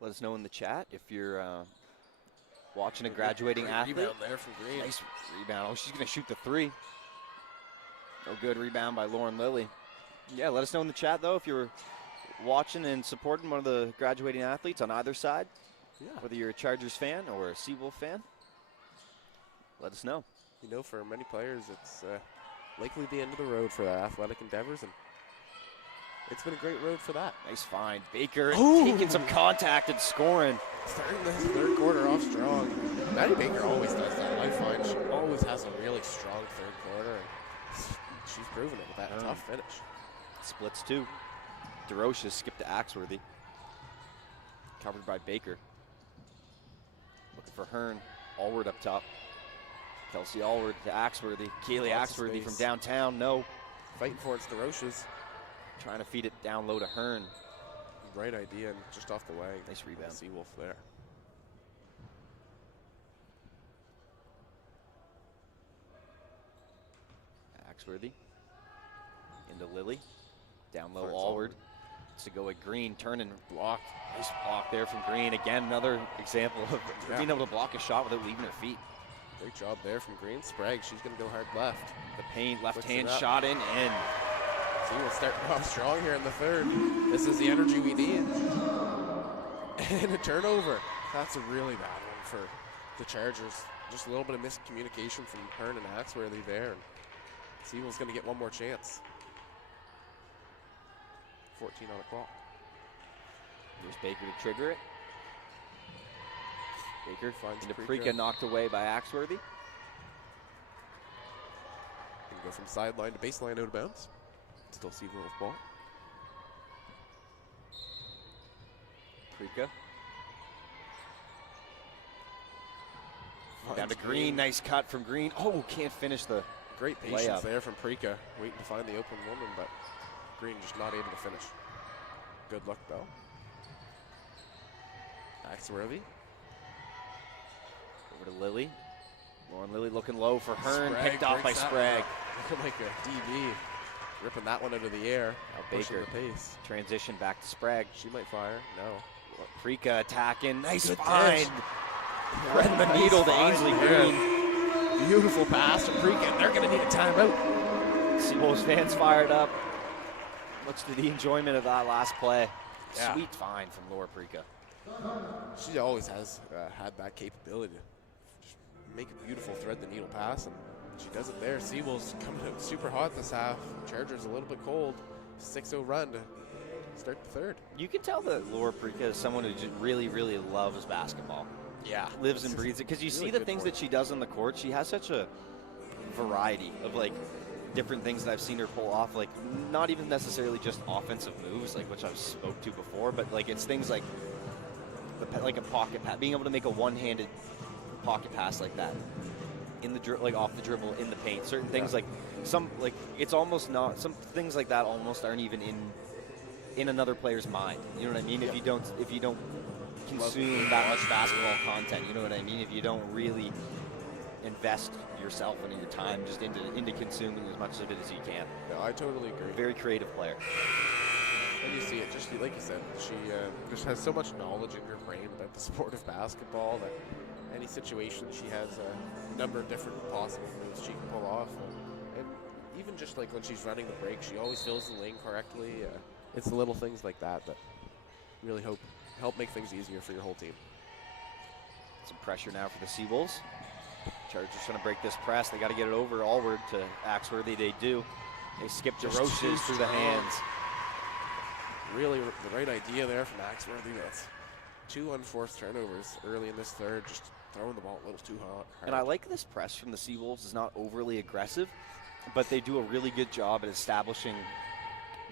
Let us know in the chat if you're watching a graduating Great athlete. rebound there from Green. Nice rebound. Oh, she's going to shoot the three. No good rebound by Lauren Lilly. Yeah, let us know in the chat, though, if you're watching and supporting one of the graduating athletes on either side, Yeah. whether you're a Chargers fan or a Seawolf fan. Let us know. You know, for many players, it's likely the end of the road for their athletic endeavors, and it's been a great road for that. Nice find. Baker Ooh. taking some contact and scoring. Starting this third quarter off strong. Maddie Baker always does that. I find she always has a really strong third quarter, and she's proven it with that tough finish. Splits two. DeRoche skipped to Axworthy. Covered by Baker. Looking for Hearn. Allward up top. Kelsey Allward to Axworthy. Kaylee Lots of Axworthy space. from downtown. No. Fighting for it's the Roches. Trying to feed it down low to Hearn. Right idea, and just off the leg. Nice rebound. Seawolf there. Axworthy. Into Lily. Down low, Finds Allward. Allward. To go at Green. Turning. Blocked. Nice block there from Green. Again, another example of Yeah. being able to block a shot without leaving her feet. Great job there from Green. Sprague, she's going to go hard left. The paint, left Flicks hand it up. shot in. Seawolf starting off strong here in the third. This is the energy we need. And a turnover. That's a really bad one for the Chargers. Just a little bit of miscommunication from Hearn and Axworthy there. And Seawolf's going to get one more chance. 14 on the clock. Here's Baker to trigger it. Baker Finds into Prika. Prika, knocked away by Axworthy. Can go from sideline to baseline out of bounds. Still Seawolf ball. Prika. Down Finds to Green. Nice cut from Green. Oh, can't finish the Great patience layup. there from Prika, waiting to find the open woman, but Green just not able to finish. Good luck though. Axworthy. over to Lily. Lauren Lilly looking low for Hearn. Sprague Picked off by breaks that one Sprague. up. Looking like a DB. Ripping that one out of the air. Now Pushing Baker. the pace. Transition back to Sprague. She might fire. No. Prika attacking. Nice Good find. dish. Threading the needle to Nice Ainsley find Green. there. Beautiful pass to Prika. They're going to need a timeout. Seawolves fans fired up. Much to the enjoyment of that last play. Yeah. Sweet find from Laura Prika. She always has had that capability to just make a beautiful thread the needle pass, and she does it there. Seawolves coming out super hot this half. Chargers a little bit cold. 6-0 run to start the third. You can tell that Laura Prika is someone who just really, really loves basketball. Yeah. Lives and breathes it. Because you Really see the good things for that she does on the court. She has such a variety of different things that I've seen her pull off. Like not even necessarily just offensive moves, which I've spoke to before, but it's things like a pocket pass, being able to make a one-handed pocket pass like that in the off the dribble in the paint. Certain things it's almost not, some things like that almost aren't even in another player's mind. You know what I mean? If you don't consume that much basketball content, you know what I mean? If you don't really invest yourself and your time just into consuming as much of it as you can. No, I totally agree. Very creative player. And you see it, just like you said, she just has so much knowledge in her brain about the sport of basketball that any situation she has a number of different possible moves she can pull off. And even just like when she's running the break, she always fills the lane correctly. It's the little things like that that really help make things easier for your whole team. Some pressure now for the Seawolves. Chargers trying to break this press. They got to get it over Allward to Axworthy. They do. They skip DeRoches through the hands. Really the right idea there from Axworthy. That's 2 unforced turnovers early in this third, just throwing the ball a little too hard. And I like this press from the Seawolves. It's not overly aggressive, but they do a really good job at establishing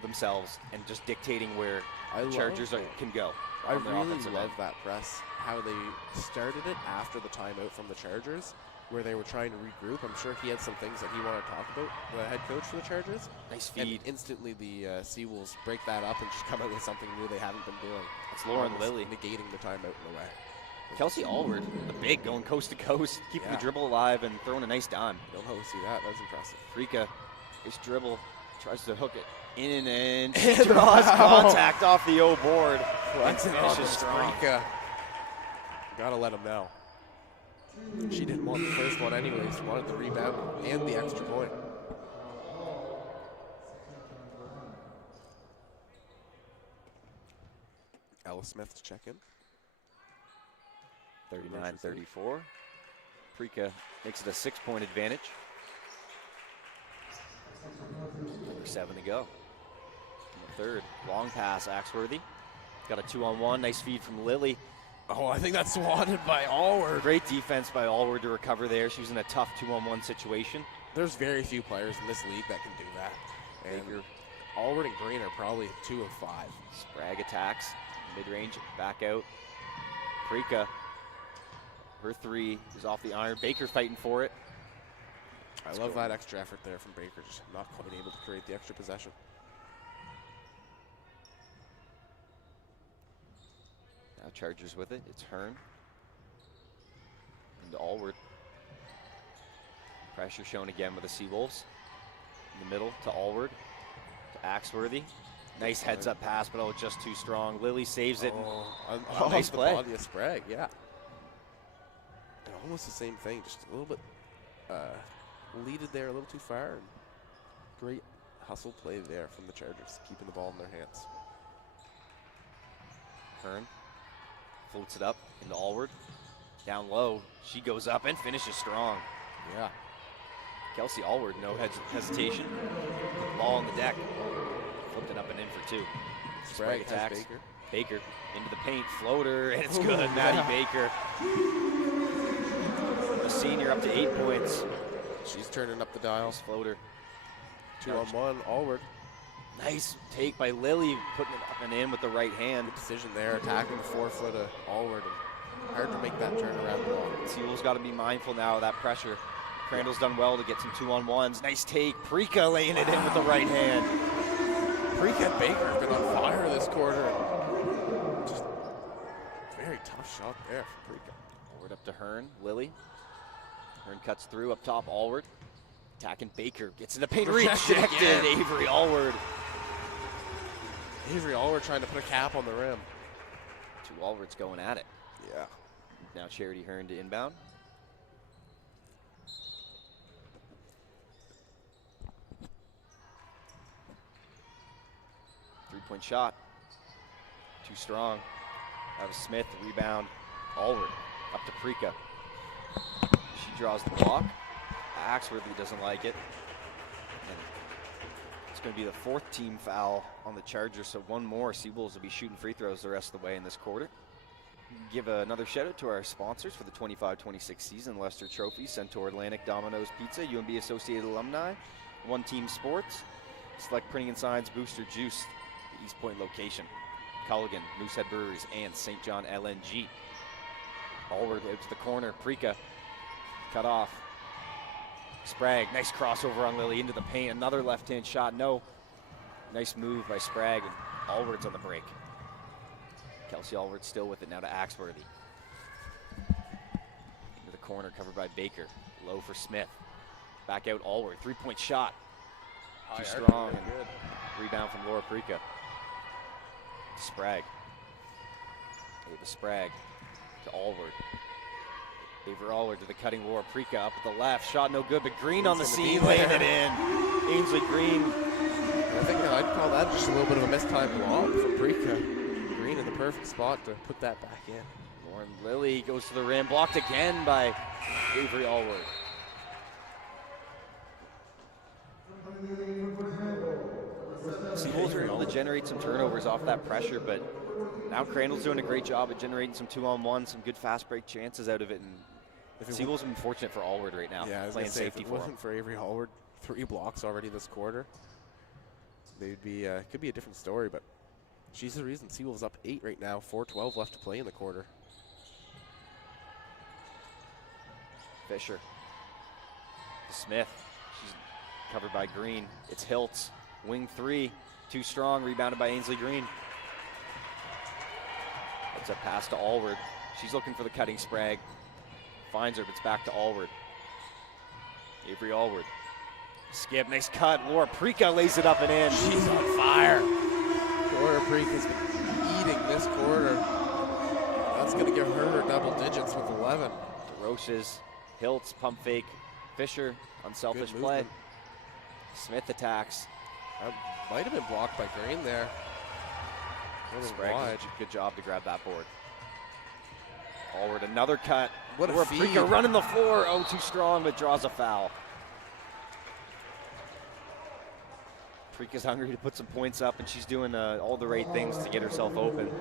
themselves and just dictating where the Chargers can go. I really love that press, how they started it after the timeout from the Chargers, where they were trying to regroup. I'm sure he had some things that he wanted to talk about, the head coach for the Chargers. Nice feed. And instantly the Seawolves break that up and just come out with something new they haven't been doing. It's Lauren Lilly. Negating the timeout in a way. Kelsey Allward, the big, going coast to coast, keeping the dribble alive and throwing a nice dime. Don't know who see that. That was impressive. Frika, his dribble, tries to hook it in and draws contact off the O board. And finishes strong. Frika. Gotta let him know. She didn't want the first one anyways. She wanted the rebound and the extra point. Ella Smith to check in. 39-34. Frika makes it a 6-point advantage. Number 7 to go. In the third, long pass, Axworthy. Got a 2-on-1, nice feed from Lilly. Oh, I think that's swatted by Allward. Great defense by Allward to recover there. She was in a tough 2-on-1 situation. There's very few players in this league that can do that. And Allward and Green are probably 2 of 5. Sprague attacks, mid-range, back out. Frika, her 3 is off the iron. Baker fighting for it. I love that extra effort there from Baker, just not quite able to create the extra possession. Now Chargers with it. It's Hearn. Into Allward. Pressure shown again with the Seawolves. In the middle to Allward. To Axworthy. Nice heads-up pass, but just too strong. Lilly saves it. Nice play. The body of Sprague, yeah. And almost the same thing, just a little bit leaded there a little too far. And great hustle play there from the Chargers, keeping the ball in their hands. Hearn floats it up into Allward. Down low, she goes up and finishes strong. Yeah. Kelsey Allward, no hesitation. Ball on the deck. Flipped it up and in for 2. Sprague attacks. Baker into the paint, floater, and it's good. Maddie Baker. The senior up to 8 points. She's turning up the dial. Nice floater. 2-on-1, Allward. Nice take by Lilly, putting it up and in with the right hand. Good decision there, attacking the 4-foot of Allward. And hard to make that turnaround ball. Seawolves got to be mindful now of that pressure. Crandall's done well to get some 2-on-1s. Nice take. Frika laying it in with the right hand. Frika and Baker have been on fire this quarter. Just very tough shot there for Frika. Forward up to Hearn. Lilly. Hearn cuts through up top. Allward. Attacking Baker. Gets in the paint. Rejected. Avery Allward. Avery Allward trying to put a cap on the rim. 2 Allwards going at it. Yeah. Now Charity Hearn to inbound. Three-point shot. Too strong. That was Smith. Rebound. Allward. Up to Frika. She draws the block. Axworthy doesn't like it. And it's going to be the 4th team foul on the Chargers, so 1 more. Seawolves will be shooting free throws the rest of the way in this quarter. Give another shout out to our sponsors for the 25-26 season. Lester Trophy, Centaur Atlantic, Domino's Pizza, UNB Associated Alumni, One Team Sports, Select Printing and Signs, Booster Juice, the East Point location, Culligan, Moosehead Breweries, and St. John LNG. Allward out to the corner. Frika cut off. Sprague, nice crossover on Lilly into the paint. Another left-hand shot, no. Nice move by Sprague, and Allward's on the break. Kelsey Allward still with it now to Axworthy. Into the corner, covered by Baker. Low for Smith. Back out Allward. 3-point shot. Too High strong. arc, And good. rebound from Laura Prika. Sprague. Ava Sprague to Allward. Ava Allward to the cutting Laura Prika up at the left. Shot no good, but Green on the Green's seam, gonna be laying it in. Ainsley Green. I think I'd call that just a little bit of a mistimed block from Prika. Green in the perfect spot to put that back in. Lauren Lilly goes to the rim, blocked again by Avery Allward. Seawolves were able to generate some turnovers off that pressure, but now Crandall's doing a great job at generating some 2-on-1, some good fast break chances out of it. And Seawolves have been fortunate for Allward right now, Yeah, I was playing gonna say, safety if it for wasn't for Avery Hallward, 3 blocks already this quarter, they'd be could be a different story. But she's the reason Seawolves up 8 right now. 4:12 left to play in the quarter. Fisher. Smith. She's covered by Green. It's Hiltz. Wing 3. Too strong. Rebounded by Ainsley Green. It's a pass to Allward. She's looking for the cutting Sprague. Finds her, but it's back to Allward. Avery Allward. Skip. Nice cut. Laura Prika lays it up and in. She's on fire. Laura Prika's been eating this quarter. That's going to give her double digits with 11. DeRoches. Hiltz. Pump fake. Fisher. Unselfish Good play. movement. Smith attacks. That might have been blocked by Green there. Sprague Wide. does a good job to grab that board. Allward, another cut. What a Laura feed. Prika running the floor. Oh, too strong, but draws a foul. Prika's hungry to put some points up, and she's doing all the right things to get herself open.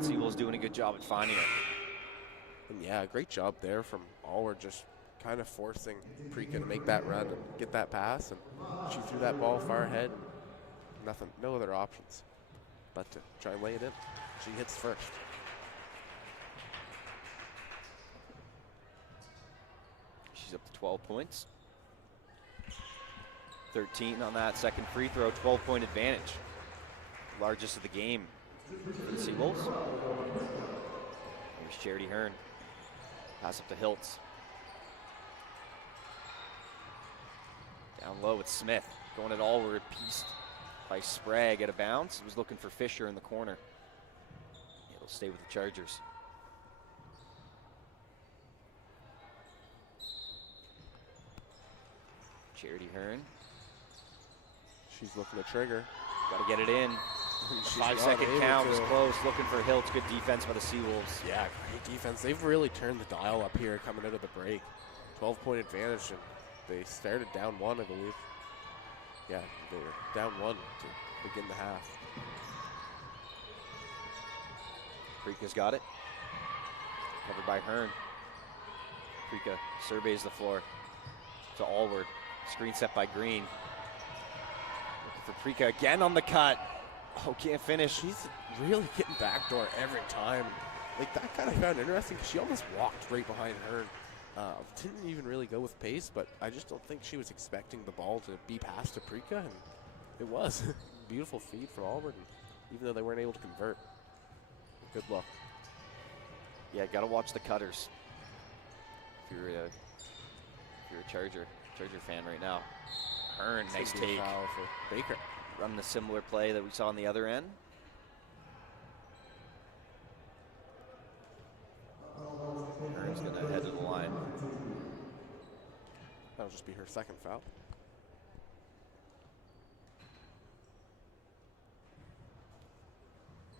Seawolves doing a good job at finding it. And yeah, great job there from Allward, just kind of forcing Prika to make that run and get that pass, and she threw that ball far ahead. Nothing, no other options but to try and lay it in. She hits first. She's up to 12 points. 13 on that second free throw, 12-point advantage. Largest of the game for the Seawolves. Here's Charity Hearn. Pass up to Hiltz. Down low with Smith. Going at Allward, pieced by Sprague out of bounds. He was looking for Fisher in the corner. It'll stay with the Chargers. Charity Hearn. She's looking to trigger. Got to get it in. She's 5-second not count able was to. close. Looking for Hiltz. Good defense by the Seawolves. Yeah, great defense. They've really turned the dial up here coming out of the break. 12-point advantage, and they started down 1, I believe. Yeah, they were down 1 to begin the half. Prika's got it. Covered by Hearn. Prika surveys the floor to Allward. Screen set by Green. Looking for Prika again on the cut. Oh, can't finish. She's really getting backdoor every time. Like, that kind of found interesting because she almost walked right behind Hearn. Didn't even really go with pace, but I just don't think she was expecting the ball to be passed to Prika, and it was. Beautiful feed from Allward, even though they weren't able to convert. Good luck. Yeah, gotta watch the cutters. If you're a Charger fan right now. Hearn, nice It's gonna be a take. foul for Baker. Running a similar play that we saw on the other end. Hearn's gonna head to the line. That'll just be her second foul.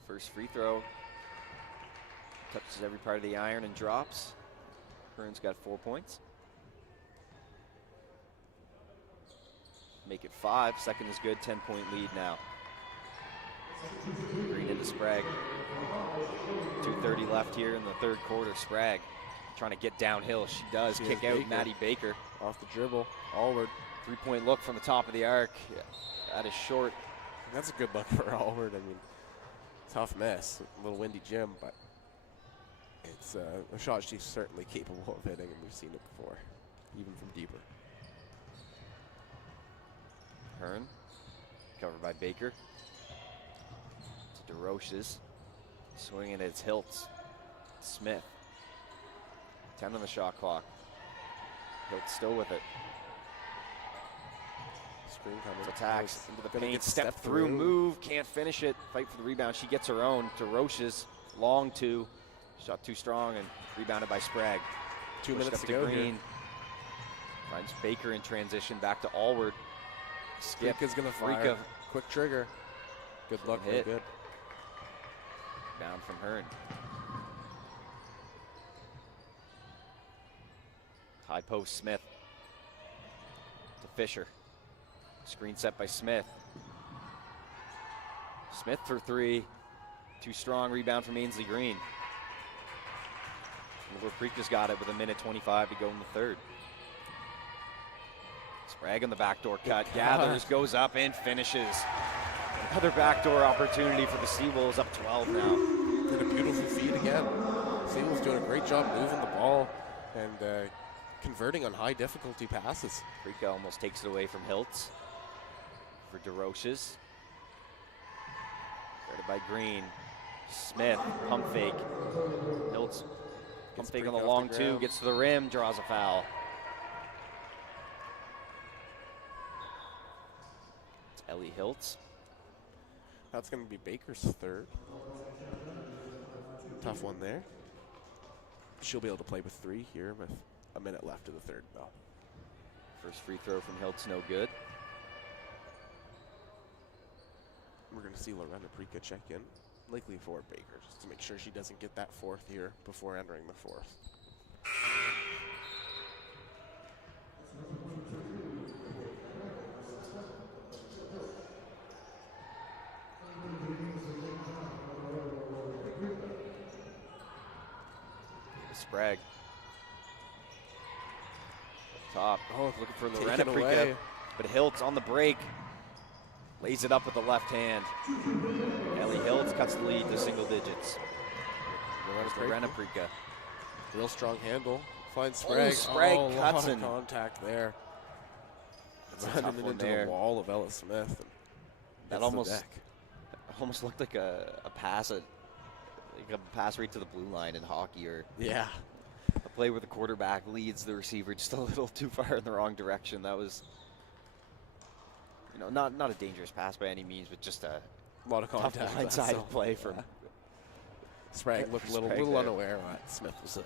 First free throw. Touches every part of the iron and drops. Hearn's got 4 points. Make it 5. Second is good. 10-point lead now. Green into Sprague. 2:30 left here in the third quarter. Sprague trying to get downhill. She does. She Kick is out Baker. Maddie Baker. Off the dribble, Allward. 3-point look from the top of the arc. Yeah, that is short. That's a good look for Allward. I mean, tough miss. A little windy gym, but it's a shot she's certainly capable of hitting, and we've seen it before, even from deeper. Hearn, covered by Baker. To DeRoches. Swinging, it's Hiltz. Smith. 10 on the shot clock. Hiltz still with it. Green coming. Attacks into the Gonna paint, get step stepped through, through. move, can't finish it. Fight for the rebound. She gets her own. DeRoche's long two. Shot too strong and rebounded by Sprague. 2 Pushed minutes up to go Green. here. Finds Baker in transition, back to Allward. Skip. Rika's gonna fire. Rika Quick trigger. Good luck, no hit. good. Down from Hearn. High post Smith to Fisher. Screen set by Smith. Smith for three. Too strong, rebound from Ainsley Green. Prika's got it with 1:25 to go in the third. Sprague on the backdoor cut, gathers, goes up and finishes. Another backdoor opportunity for the Seawolves, up 12 now. Did a beautiful feed again. Seawolves doing a great job moving the ball and converting on high difficulty passes. Prika almost takes it away from Hiltz for DeRoche's. Guarded by Green. Smith, pump fake. Hiltz, pump fake on the long two, gets to the rim, draws a foul. It's Ellie Hiltz. That's going to be Baker's third. Tough one there. She'll be able to play with three here with a minute left of the third bell. First free throw from Hiltz, no good. We're going to see Lorena Prika check in, likely for Baker, just to make sure she doesn't get that fourth here before entering the fourth. Sprague. Top. Oh, looking for Lorena Taken Prika. away. But Hiltz on the break. Lays it up with the left hand. Ellie Hiltz cuts the lead to single digits. Lorena Prika. Real strong handle. Finds Sprague. Sprague a cuts lot of in. contact there. That's a tough Running one into there. the wall of Ella Smith. And That hits the almost looked like a pass right to the blue line in hockey, or yeah. a play where the quarterback leads the receiver just a little too far in the wrong direction. That was, not a dangerous pass by any means, but just a lot of tough contact. blindside play from Sprague looked a little Sprague unaware that Smith was there.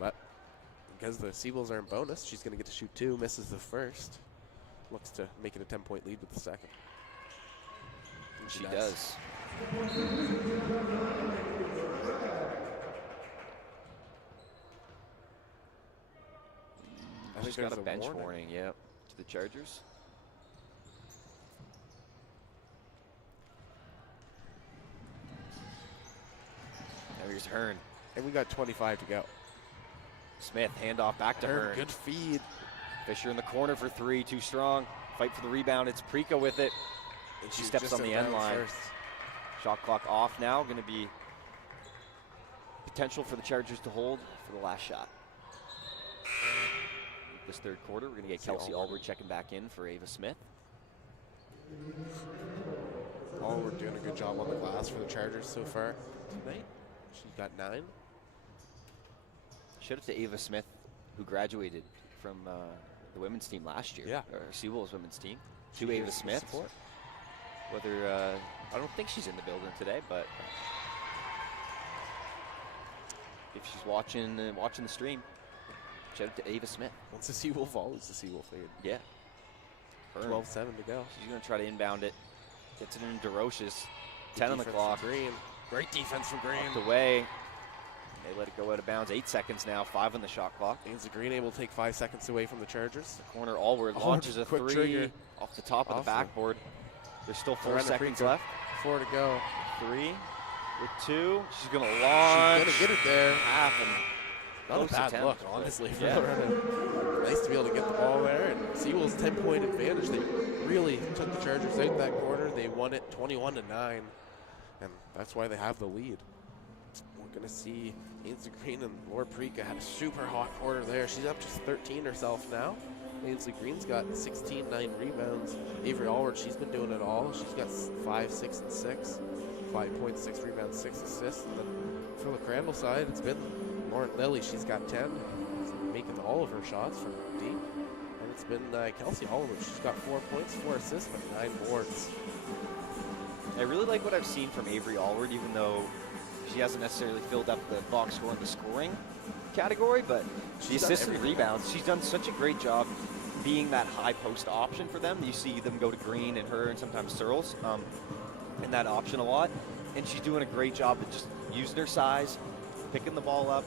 But because the Seawolves are in bonus, she's going to get to shoot two, misses the first. Looks to make it a 10-point lead with the second. And She does. I think She's got there's a bench warning. warning, yep, to the Chargers. Now here's Hearn. And we got 25 to go. Smith, handoff back to Hearn. Good feed. Fisher in the corner for three, too strong. Fight for the rebound, it's Prika with it. And She she's steps just on the end around line. first. Shot clock off now, going to be potential for the Chargers to hold for the last shot. This third quarter, we're going to get Kelsey Allward checking back in for Ava Smith. Oh, we're doing a good job on the glass for the Chargers so far tonight. She's got 9. Shout out to Ava Smith, who graduated from the women's team last year. Yeah. Or Seawolves women's team. She To Ava needs Smith. support. Whether, I don't think she's in the building today, but if she's watching the stream, shout out to Ava Smith. Once a Seawolf, always a Seawolf. Yeah. Hearn. 12-7 to go. She's going to try to inbound it. Gets it into DeRoche's. 10 on the Defense clock. from Green. Great defense from Green. Tucked away. They let it go out of bounds. 8 seconds now. 5 on the shot clock. Ainsley Green able to take 5 seconds away from the Chargers. Corner Allward launches a quick 3 trigger. off the top of the Awesome. backboard. There's still 4 Lorena seconds Prika. left. 4 to go. 3 with 2. She's going to She's launch. going to get it there. Half and Not a close bad attempt, look, but honestly, for yeah. Lorena. Nice to be able to get the ball there. And Seawolves 10-point advantage. They really took the Chargers out that quarter. They won it 21-9. And that's why they have the lead. We're going to see Ainsley Green and Laura Prika had a super hot quarter there. She's up just 13 herself now. Ainsley Green's got 16, 9 rebounds. Avery Allward, she's been doing it all. She's got 5, 6, and 6. 5 points, 6 rebounds, 6 assists. And then for the Crandall side, it's been Lauren Lilly. She's got 10. She's making all of her shots from deep. And it's it's been Kelsey Oliver. She's got 4 points, 4 assists, but 9 boards. I really like what I've seen from Avery Allward, even though she hasn't necessarily filled up the box score in the scoring category, but the assists and rebounds, she's done such a great job being that high post option for them. You see them go to Green and her and sometimes Searles in that option a lot, and she's doing a great job of just using her size, picking the ball up,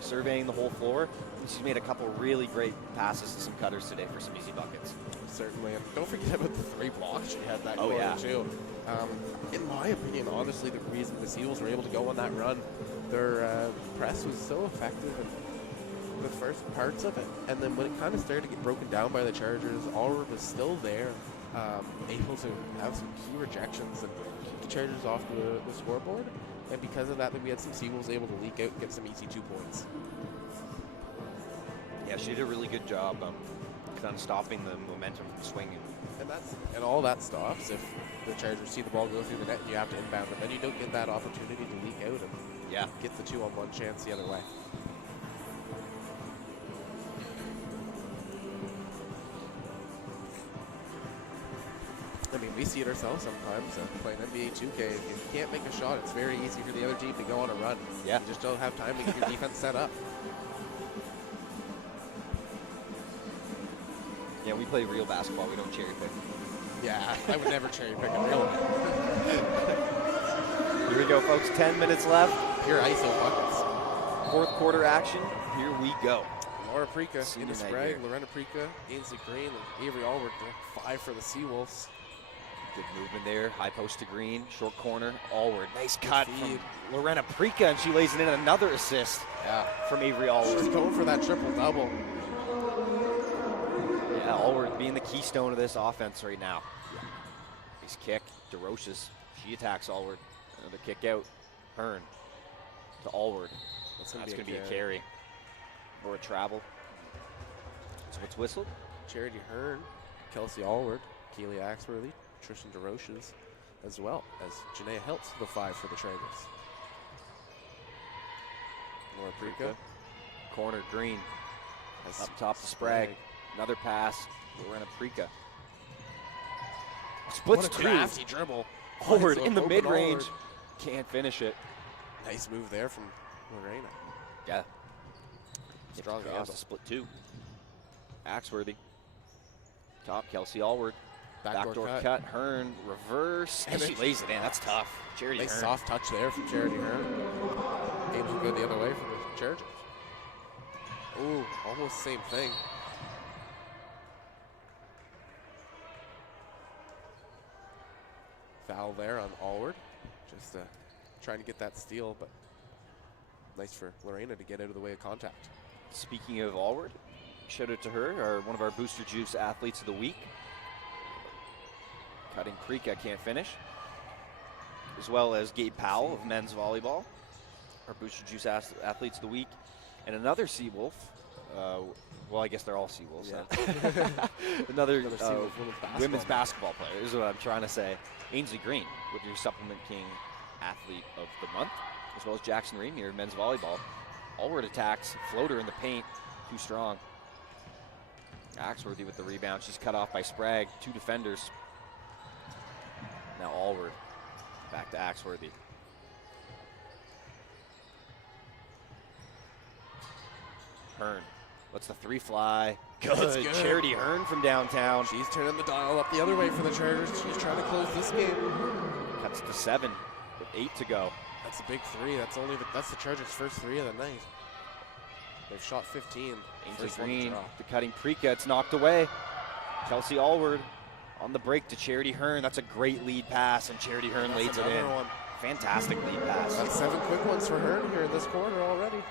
surveying the whole floor. And she's made a couple really great passes to some cutters today for some easy buckets. Certainly. And don't forget about the 3 blocks she had that Oh, quarter, yeah. too. In my opinion, honestly, the reason the Seals were able to go on that run, their press was so effective in the first parts of it. And then when it kind of started to get broken down by the Chargers, Allward was still there, able to have some key rejections and keep the Chargers off the scoreboard. And because of that, we had some Seawolves able to leak out and get some easy 2 points. Yeah, she did a really good job kind of stopping the momentum from swinging. And all that stops if the Chargers see the ball go through the net and you have to inbound them. Then you don't get that opportunity to leak out and get the 2-on-1 chance the other way. I mean, we see it ourselves sometimes playing NBA 2K. If you can't make a shot, it's very easy for the other team to go on a run. Yeah. You just don't have time to get your defense set up. Yeah, we play real basketball. We don't cherry pick. Yeah, I would never cherry pick a real one. Here we go, folks. 10 minutes left. Pure ISO buckets. Fourth quarter action. Here we go. Laura Prika Senior into night Sprague, here. Lorena Prika, Ainsley Green, and Avery Allward, 5 for the Seawolves. Good movement there. High post to Green. Short corner. Allward. Nice cut feed. from Lorena Prika, and she lays it in. Another assist from Avery Allward. She's going for that triple-double. Yeah, Allward being the keystone of this offense right now. Nice kick. DeRoches. She attacks Allward. Another kick out. Hearn to Allward. That's going to be a carry. Or a travel. So what's whistled? Charity Hearn, Kelsey Allward, Keely Axworthy, Trishan DeRoches, as well as Janaea Hiltz, the 5 for the Chargers. Laura Prika. Corner, Green. Up top to Sprague. Another pass. Lorena Prika. Splits What a 2. crafty dribble. Allward So in the open mid-range. Allward. Can't finish it. Nice move there from Lorena. Yeah. Strong Across handle. the split 2. Axworthy. Top, Kelsey Allward. Backdoor cut. Hearn, reverse. And she lays it in. That's tough. Charity Nice Hearn. soft touch there from Charity Hearn. Games will go the other way for the Chargers. Ooh, almost same thing. Foul there on Allward. Just trying to get that steal, but nice for Lorena to get out of the way of contact. Speaking of Allward, shout out to her, one of our Booster Juice athletes of the week. Cutting Prika can't finish. As well as Gabe Powell of men's volleyball, our Booster Juice athletes of the week. And another Seawolf, well, I guess they're all Seawolves. Yeah. Another Seawolf women's basketball player is what I'm trying to say. Ainsley Green with your Supplement King athlete of the month, as well as Jackson Rainier, men's volleyball. Allward attacks, floater in the paint, too strong. Axworthy with the rebound. She's cut off by Sprague. 2 defenders. Now Allward back to Axworthy. Hearn. What's the 3 fly? Good. Charity Hearn from downtown. She's turning the dial up the other way for the Chargers. She's trying to close this game. Cuts to 7 with 8 to go. That's a big 3. That's the Chargers' first 3 of the night. They've shot 15. Ainsley Green to cutting Prika. It's knocked away. Kelsey Allward on the break to Charity Hearn. That's a great lead pass, and Charity Hearn lays it in. One. Fantastic lead pass. That's 7 quick ones for Hearn here in this quarter already.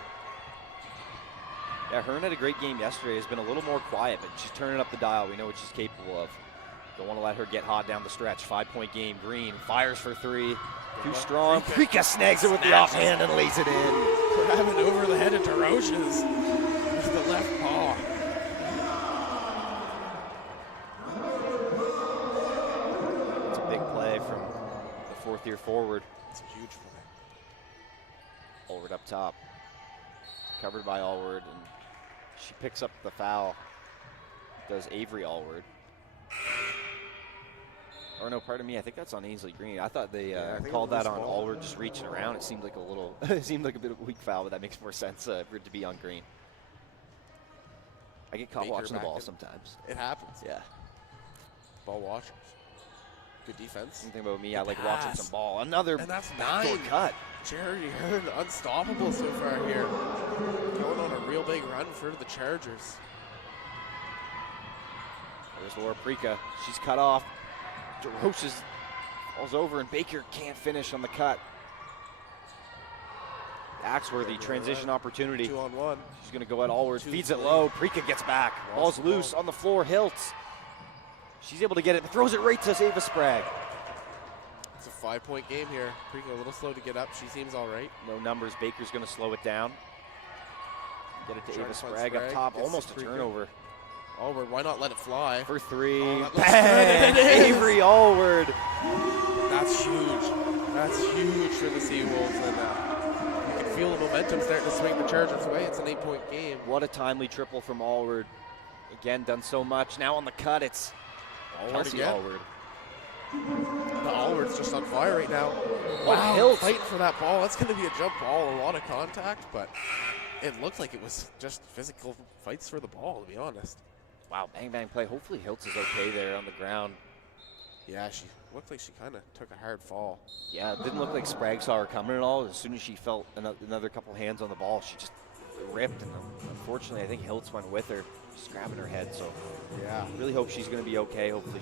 Yeah, Hearn had a great game yesterday. Has been a little more quiet, but she's turning up the dial. We know what she's capable of. Don't want to let her get hot down the stretch. 5-point game. Green fires for 3. Too strong. Prika snags it with the offhand and lays it in. Grabbing over the head of DeRoches with the left paw. It's a big play from the 4th-year forward. It's a huge play. Allward up top. Covered by Allward, and she picks up the foul. does Avery Allward. Or no, pardon me, I think that's on Ainsley Green. I thought they called that on Allward just reaching around. It seemed like a little, it seemed like a bit of a weak foul, but that makes more sense for it to be on Green. I get caught Baker watching the ball back in. sometimes. It happens. Yeah. Ball watchers. Good defense. Something about me, Good I like pass. watching some ball. Another And that's backdoor 9. cut. Charity Hearn, unstoppable so far here. Going on a real big run for the Chargers. There's Laura Prika. She's cut off. DeRoches falls over, and Baker can't finish on the cut. Axworthy, transition opportunity. 2-on-1. She's going to go at Allward. Two, Feeds it three. low. Prika gets back. Ball's loose on the floor. Hiltz. She's able to get it. Throws it right to Ava Sprague. It's a 5-point game here. Prika a little slow to get up. She seems all right. No numbers. Baker's going to slow it down. Get it to Trying Ava to find Sprague up Sprague. top. Gets Almost to a Prika. turnover. Allward, why not let it fly? For 3. Oh, that looks Bang! good. It is. Avery Allward. That's huge. That's huge for the Seawolves. And you can feel the momentum starting to swing the Chargers' way. It's an 8-point game. What a timely triple from Allward. Again, done so much. Now on the cut, it's Kelsey again. Allward. The Allward's just on fire right now. Wow, Wow, Hiltz. fighting for that ball. That's going to be a jump ball, a lot of contact, but it looked like it was just physical fights for the ball, to be honest. Wow, bang, bang play. Hopefully Hiltz is okay there on the ground. Yeah, she looked like she kind of took a hard fall. Yeah, it didn't look like Sprague saw her coming at all. As soon as she felt another couple hands on the ball, she just ripped. And unfortunately, I think Hiltz went with her, just grabbing her head. So Yeah. I really hope she's going to be okay. Hopefully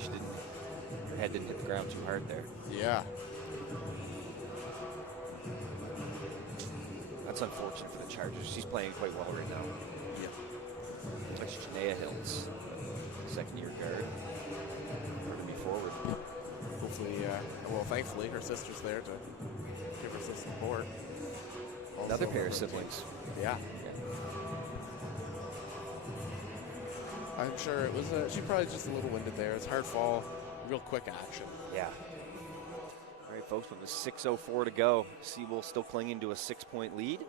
her head didn't hit the ground too hard there. Yeah. That's unfortunate for the Chargers. She's playing quite well right now. Yeah. That's Janaea Hiltz, second-year guard. Going to be forward. Hopefully, well, thankfully, her sister's there to give her some support. Another Also pair of from the siblings. team. Yeah. I'm sure it was, she's probably just a little winded there. It's hard fall, real quick action. Yeah. All right, folks, with a 6:04 to go, Seawolves still clinging to a 6-point lead.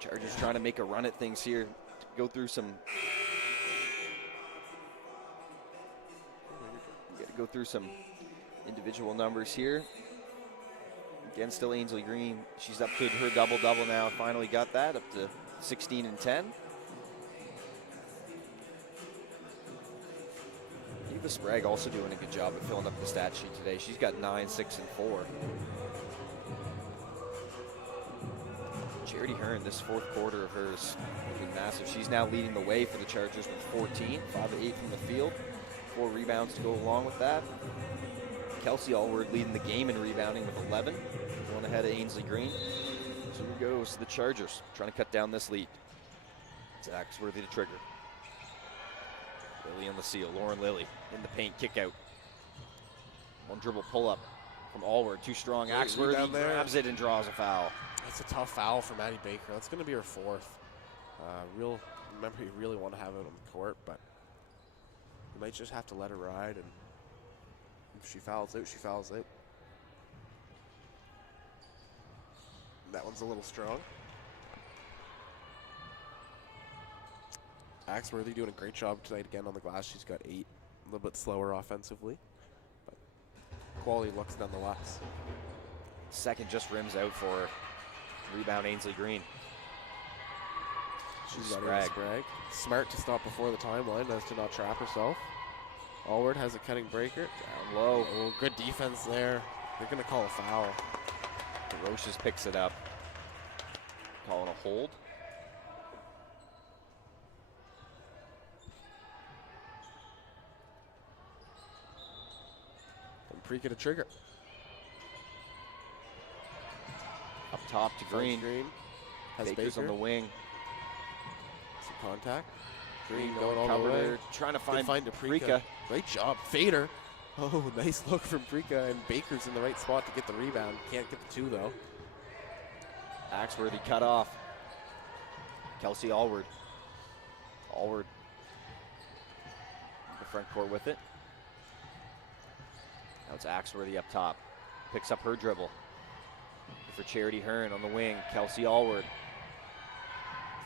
Chargers trying to make a run at things here. Go through some. We got to go through some individual numbers here. Again, still Ainsley Green. She's up to her double-double now. Finally got that up to 16 and 10. Eva Sprague also doing a good job of filling up the stat sheet today. She's got 9, 6, and 4. Charity Hearn, this fourth quarter of hers has been massive. She's now leading the way for the Chargers with 14, 5 of 8 from the field, 4 rebounds to go along with that. Kelsey Allward leading the game in rebounding with 11, going ahead of Ainsley Green. So here goes the Chargers, trying to cut down this lead. It's Axworthy to trigger. Lily on the seal, Lauren Lilly in the paint, kick out. One dribble pull up from Allward, too strong. Axworthy grabs it and draws a foul. That's a tough foul for Maddie Baker. That's going to be her 4th. Remember, you really want to have it on the court, but you might just have to let her ride, and if she fouls out, she fouls out. That one's a little strong. Axworthy doing a great job tonight again on the glass. She's got 8, a little bit slower offensively, but quality looks nonetheless. Second just rims out for her. Rebound Ainsley Green. She's got Sprague. Sprague. Smart to stop before the timeline as to not trap herself. Allward has a cutting breaker. Down low. Oh, good defense there. They're going to call a foul. DeRoches picks it up. Calling a hold. And Prika to trigger. Up top to Green. Green. Has Baker's Baker. on the wing. Some contact. Green going going all the way. covered. Trying to Good find to Prika. Great job. Fader. Oh, nice look from Prika, and Baker's in the right spot to get the rebound. Can't get the 2, though. Axworthy cut off. Kelsey Allward. Allward. The front court with it. Now it's Axworthy up top. Picks up her dribble. For Charity Hearn on the wing. Kelsey Allward.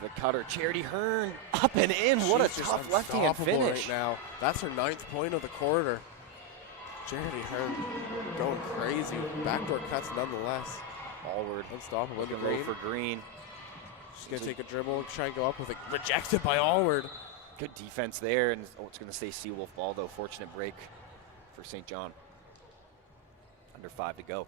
the cutter. Charity Hearn up and in. What a She's just tough left-hand unstoppable finish. right now. That's her 9th point of the quarter. Charity Hearn going crazy. Backdoor cuts nonetheless. Allward Unstoppable. looking low for Green. She's going to take a dribble, try and go up with it. Rejected by Allward. Good defense there, and it's going to stay Seawolf ball, though. Fortunate break for St. John. Under 5 to go.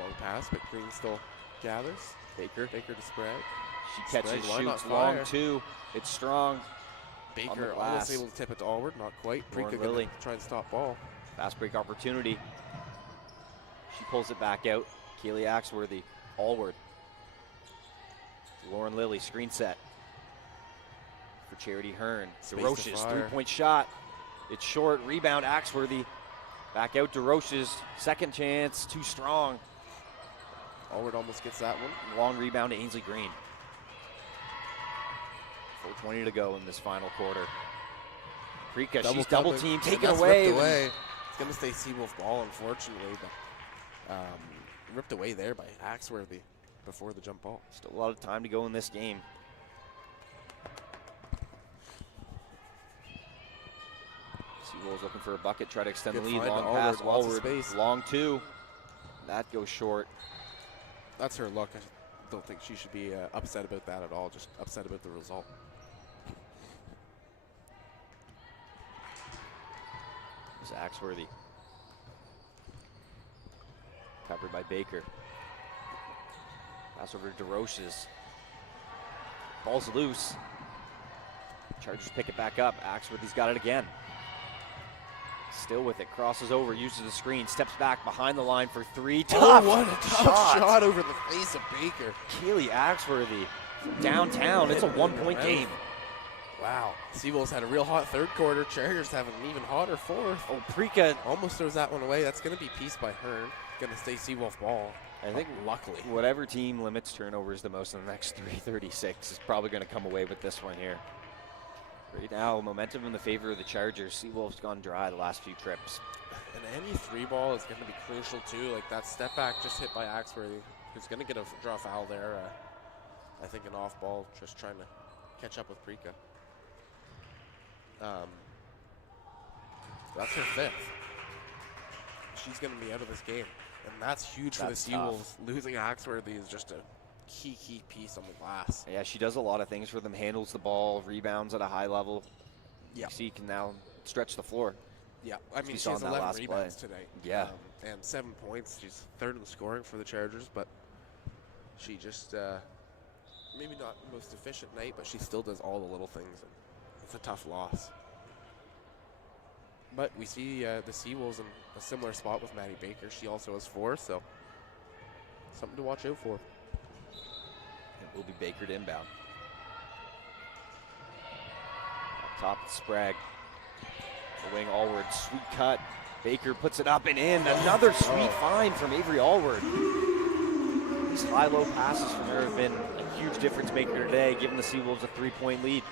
Long pass, but Green still gathers. Baker to spread. She catches, Sprague, why not shoots, long fire? 2. It's strong. Baker glass. almost able to tip it to Allward, not quite. Lauren Preeka gonna Lilly. try and stop ball. Fast break opportunity. She pulls it back out. Kaylee Axworthy, Allward. Lauren Lilly, screen set for Charity Hearn. Space to DeRoche's fire. 3-point shot. It's short. Rebound, Axworthy. Back out DeRoche's. Second chance, too strong. Allward almost gets that one. Long rebound to Ainsley Green. 4:20 to go in this final quarter. Preeka, she's double coming. teamed, And taken that's away. ripped away. It's going to stay Seawolf ball, unfortunately, but ripped away there by Axworthy before the jump ball. Still a lot of time to go in this game. Seawolves looking for a bucket, try to extend Good the lead. find to Long pass, Allward, lots of Allward, space. long 2. That goes short. That's her luck. I don't think she should be upset about that at all, just upset about the result. It's Axworthy. Covered by Baker. Pass over to DeRoche's. Ball's loose. Chargers pick it back up. Axworthy's got it again. Still with it. Crosses over, uses the screen, steps back behind the line for 3. Tough Oh, what a tough shot over the face of Baker. Kaylee Axworthy from downtown. It's a 1-point game. Wow. Seawolves had a real hot third quarter. Chargers have an even hotter fourth. Oh, Preeka, Almost throws that one away. That's going to be pieced by Hearn. Going to stay Seawolf ball. I think luckily. whatever team limits turnovers the most in the next 3:36 is probably going to come away with this one here. Right now, momentum in the favor of the Chargers. Seawolves gone dry the last few trips. And any 3 ball is going to be crucial too. Like that step back just hit by Axworthy, who's going to get a draw foul there. I think an off ball, just trying to catch up with Preeka. That's her 5th. She's going to be out of this game, and that's huge for the That's tough. Seawolves. Losing Axworthy is just a key piece on the glass. Yeah, she does a lot of things for them. Handles the ball, rebounds at a high level. Yeah. She can now stretch the floor. Yeah, I mean, We she saw has in that 11 last rebounds play. tonight. Yeah. And 7 points. She's 3rd in scoring for the Chargers, but she just maybe not the most efficient night, but she still does all the little things. And it's a tough loss. But we see the Seawolves in a similar spot with Maddie Baker. She also has 4, so something to watch out for. It will be Baker to inbound. Up top, it's Sprague. The wing Allward, sweet cut. Baker puts it up and in. Another sweet find from Avery Allward. These high-low passes from her have been a huge difference maker today, giving the Seawolves a 3-point lead.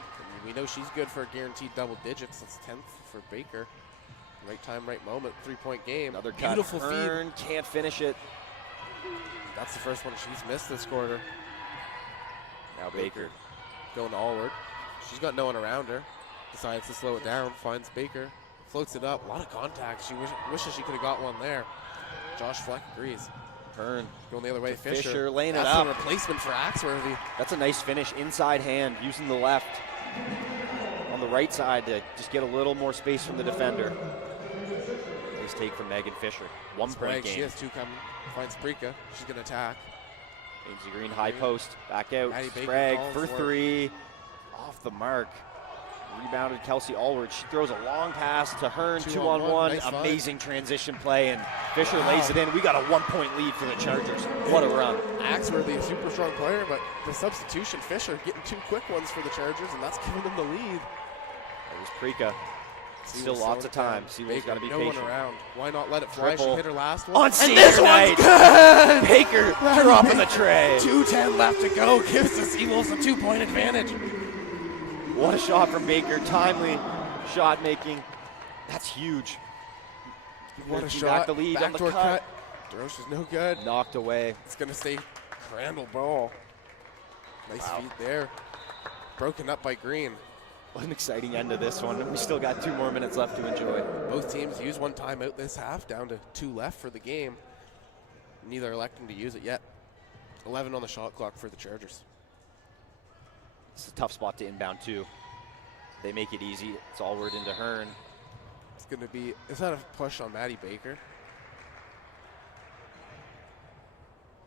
We know she's good for a guaranteed double digits. That's 10th for Baker. Right time, right moment. 3-point game. Another cut. Beautiful feed. Hearn can't finish it. That's the first one she's missed this quarter. Now Baker. Going to Allward. She's got no one around her. Decides to slow it down. Finds Baker. Floats it up. A lot of contact. She wishes she could have got one there. Josh Fleck agrees. Hearn Going the other way. Fisher laying it That's up. a replacement for Axworthy. That's a nice finish. Inside hand, using the left on the right side to just get a little more space from the defender. Nice take from Megan Fisher. 1-point Sprague, she game. has 2 coming. Finds Preeka. She's going to attack. Ainsley Green high post. Back out. Maddie Baker Sprague calling for for it. 3. Off the mark. Rebounded Kelsey Allward. She throws a long pass to Hearn. 2-on-1. Nice find. Amazing transition play, and Fisher lays it in. We got a 1-point lead for the Chargers. What a run. Axworthy, a super strong player, but the substitution, Fisher getting 2 quick ones for the Chargers, and that's giving them the lead. There's Preeka. Still Seawolves lots of slowing time. down. Seawolves Baker, got to be no patient. one around. Why not let it fly? Triple. She hit her last one. On senior and this night. one's good! Baker dropping the tray. 2:10 left to go. Gives the Seawolves a 2-point advantage. What a shot from Baker. Timely shot making. That's huge. What a He shot. got the lead on the Backdoor cut. DeRoche is no good. Knocked away. It's going to stay Crandall ball. Nice feed there. Broken up by Green. What an exciting end to this one. We still got 2 more minutes left to enjoy. Both teams use 1 timeout this half, down to 2 left for the game. Neither electing to use it yet. 11 on the shot clock for the Chargers. It's a tough spot to inbound too. They make it easy. It's Allward into Hearn. It's going to be, is that a push on Maddie Baker?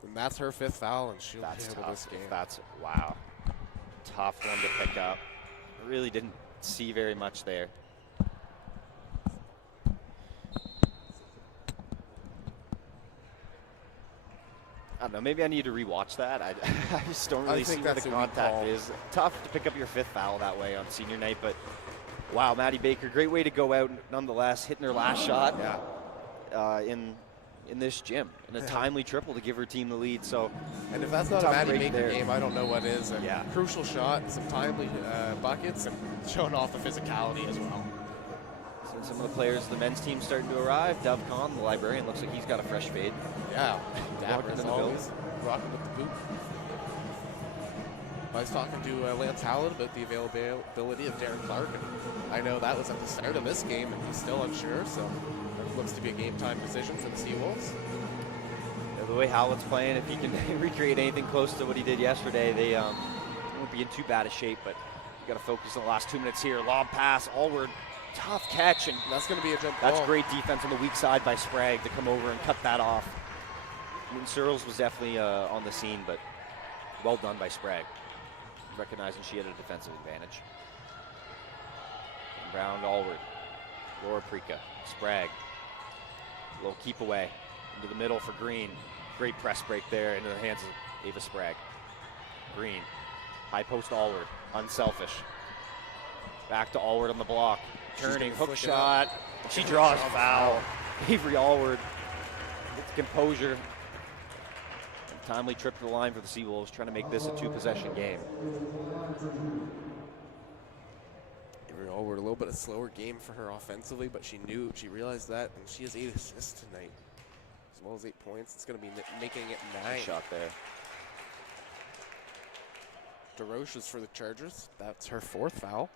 And that's her 5th foul, and she'll That's handle tough. this game. That's, wow. Tough one to pick up. Really didn't see very much there. I don't know, maybe I need to rewatch that. I just don't really see where the contact is. Tough to pick up your 5th foul that way on senior night, but wow, Maddie Baker, great way to go out nonetheless, hitting her last shot in this gym, and a timely triple to give her team the lead. So, and if that's not a Maddie Baker game, I don't know what is. A crucial shot, some timely buckets, and showing off the physicality as well. So some of the players of the men's team starting to arrive. Dove Kahn, the librarian, looks like he's got a fresh fade. Yeah, dapper as in the always, rocking with the boot. I was talking to Lance Howland about the availability of Darren Clark, and I know that was at the start of this game, and he's still unsure, so it looks to be a game-time decision for the Seawolves. Yeah, the way Howland's playing, if he can recreate anything close to what he did yesterday, they won't be in too bad a shape, but you got to focus on the last 2 minutes here. Lob pass, Allward, tough catch, and that's going to be a jump That's ball. Great defense on the weak side by Sprague to come over and cut that off. I mean, Searles was definitely on the scene, but well done by Sprague, recognizing she had a defensive advantage. Brown to Allward, Laura Prika, Sprague, a little keep away into the middle for Green. Great press break there into the hands of Ava Sprague. Green, high post Allward, unselfish. Back to Allward on the block, turning, hook shot. She draws a foul. Avery Allward with composure. Timely trip to the line for the Seawolves, trying to make this a 2-possession game. Avery Allward, a little bit of slower game for her offensively, but she realized that, and she has 8 assists tonight, as well as 8 points. It's going to be making it 9. Good shot there. DeRoche is for the Chargers. That's her 4th foul.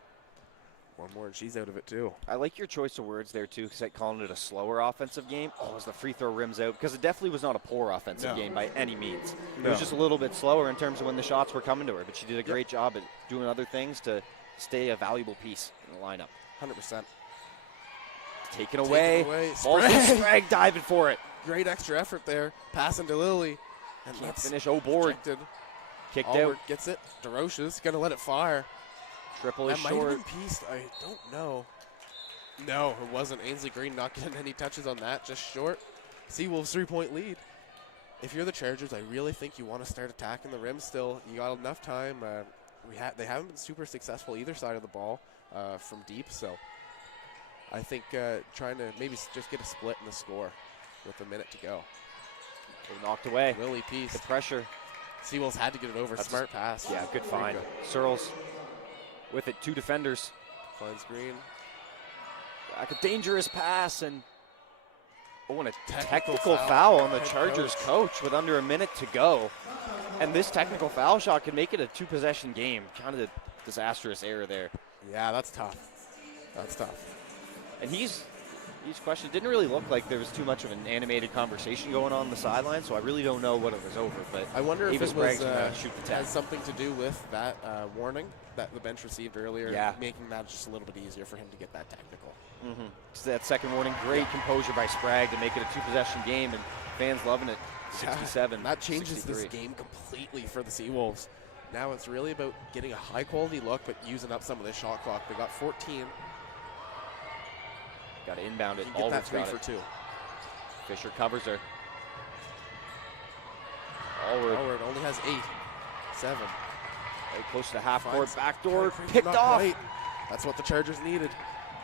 1 more and she's out of it too. I like your choice of words there too, because calling it a slower offensive game. Oh, as the free throw rims out, because it definitely was not a poor offensive game by any means. It was just a little bit slower in terms of when the shots were coming to her, but she did a great job at doing other things to stay a valuable piece in the lineup. 100%. Taken away. Ball to Sprague diving for it. Great extra effort there. Passing to Lily. And can't finish. Oh, board. Kicked Allward out. Gets it. DeRoche's going to let it fire. Triple is short. Might have been pieced. I don't know. No, it wasn't. Ainsley Green not getting any touches on that. Just short. Seawolves 3-point lead. If you're the Chargers, I really think you want to start attacking the rim still. You got enough time. They haven't been super successful either side of the ball from deep. So I think trying to maybe just get a split in the score with a minute to go. They knocked away. Lily piece. The pressure. Seawolves had to get it over. Smart pass. Yeah, good find. Searles with it, 2 defenders. Finds Green. Like a dangerous pass, and and a technical foul on the Chargers coach with under a minute to go. And this technical foul shot could make it a 2-possession game. Kind of a disastrous error there. Yeah, that's tough. That's tough. And he's questioned. It didn't really look like there was too much of an animated conversation going on the sideline, so I really don't know what it was over. But I wonder if it was has something to do with that warning that the bench received earlier, making that just a little bit easier for him to get that technical. So that second warning, great composure by Sprague to make it a 2-possession game, and fans loving it. 67. That changes 63. this game completely for the Seawolves. Now it's really about getting a high-quality look, but using up some of the shot clock. They got 14. Got to inbound it. Get that 3 for 2. Fisher covers her. Allward only has 8. 7. Very close to the half court. Backdoor picked off. Quite. That's what the Chargers needed.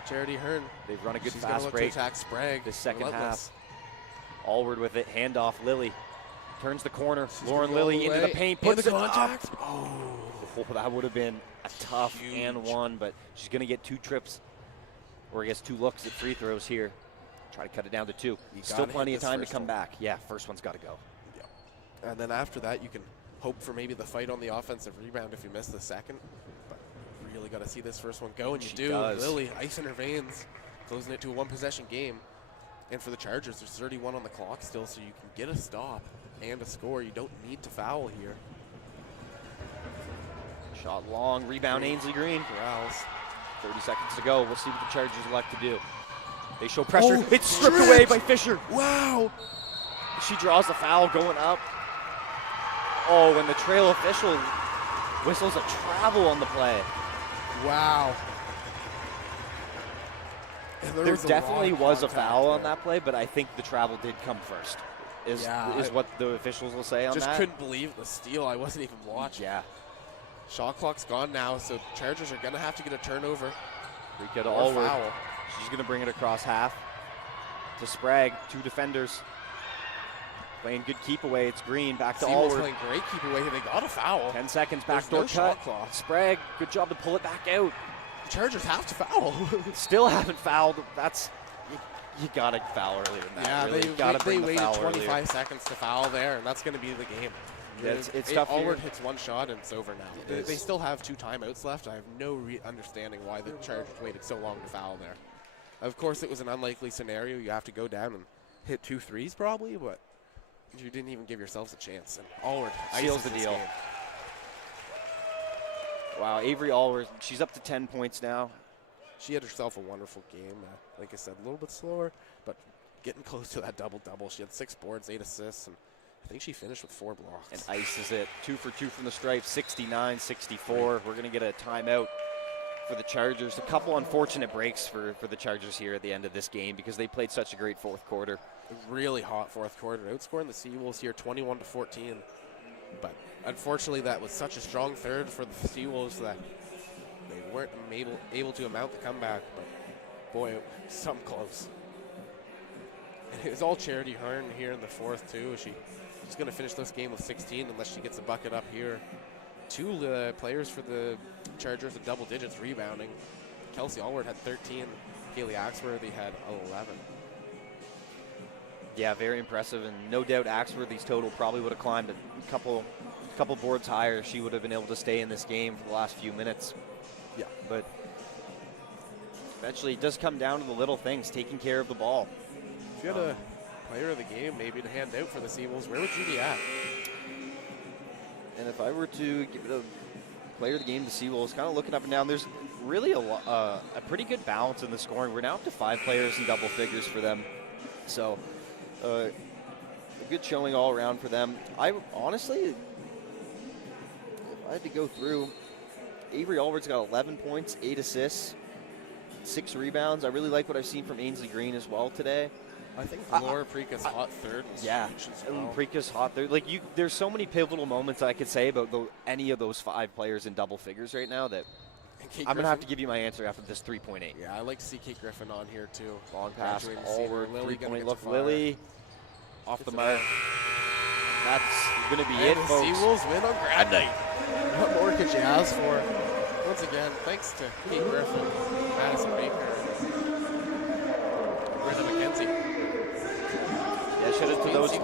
Charity Hearn. They've run a good She's fast break. To attack Sprague. This second half. Allward with it. Handoff. Lily turns the corner. Lauren Lily into the paint. Puts the contact. Oh, that would have been a tough and one, but she's going to get 2 trips, or I guess 2 looks at free throws here. Try to cut it down to 2. You Still gotta plenty hit of this time to first come one. back. Yeah, first one's got to go. And then after that, you can hope for maybe the fight on the offensive rebound if you miss the second. But really got to see this first one go, and you She do. does. Lily, ice in her veins, closing it to a one-possession game. And for the Chargers, there's 31 on the clock still, so you can get a stop and a score. You don't need to foul here. Shot long, rebound Ainsley Green. Corrals. 30 seconds to go. We'll see what the Chargers elect to do. They show pressure. Oh, It's stripped shit. away by Fisher. Wow! She draws the foul going up. Oh, and the trail official whistles a travel on the play. Wow. And There was a definitely lot of was a contact foul on there. that play, but I think the travel did come first. Is what the officials will say on Just that. couldn't believe the steal. I wasn't even watching. Yeah. Shot clock's gone now, so Chargers are going to have to get a turnover. Rika to Or Allward. foul. She's going to bring it across half to Sprague. 2 defenders. Playing good keep away. It's Green. Back to Seawolves Allward. playing great keep away here. They got a foul. 10 seconds. There's Backdoor no shot cut. clock. Sprague. Good job to pull it back out. The Chargers have to foul. Still haven't fouled. That's you got to foul earlier than that. Yeah, really. they Gotta bring the waited foul 25 earlier. seconds to foul there, and that's going to be the game. Yeah, it's tough here. Allward hits one shot, and it's over now. It They is. still have 2 timeouts left. I have no understanding why the Chargers waited so long to foul there. Of course, it was an unlikely scenario. You have to go down and hit 2 threes probably, but you didn't even give yourselves a chance. And Allward Seals ices the this deal. game. Wow, Avery Allward. She's up to 10 points now. She had herself a wonderful game. Like I said, a little bit slower, but getting close to that double-double. She had 6 boards, 8 assists, and I think she finished with 4 blocks. And ices it. 2 for 2 from the stripe, 69-64. We're going to get a timeout for the Chargers. A couple unfortunate breaks for the Chargers here at the end of this game because they played such a great fourth quarter. Really hot fourth quarter. Outscoring the Seawolves here 21-14. But unfortunately, that was such a strong third for the Seawolves that they weren't able to amount the comeback. But boy, it was something close. And it was all Charity Hearn here in the fourth, too. She's going to finish this game with 16 unless she gets a bucket up here. 2 players for the Chargers with double digits rebounding. Kelsey Allward had 13. Kaylee Axworthy had 11. Yeah, very impressive, and no doubt Axworthy's total probably would have climbed a couple boards higher. She would have been able to stay in this game for the last few minutes. Yeah. But eventually it does come down to the little things, taking care of the ball. If you had a player of the game maybe to hand out for the Seawolves, where would you be at? And if I were to give it a player of the game to Seawolves, kind of looking up and down, there's really a pretty good balance in the scoring. We're now up to 5 players in double figures for them. So a good showing all around for them. I honestly, if I had to go through, Avery Allward's got 11 points, 8 assists, 6 rebounds. I really like what I've seen from Ainsley Green as well today. I think Laura Preeka's hot third was Yeah, huge as well. Preeka's hot. There's so many pivotal moments I could say about any of those 5 players in double figures right now that And Kate I'm going to have to Griffin. give you my answer after this 3.8. Yeah, I like to see Kate Griffin on here too. Long pass, Graduating senior. Allward, Lily gonna 3-point get look. to fire. Lily off the Gets it mark. out. That's going to be And it, the folks. Seawolves win on grad night. What more could you ask for? Once again, thanks to Kate Griffin, Madison Baker, and Brenda McKenzie. Yeah, shout out to those 3.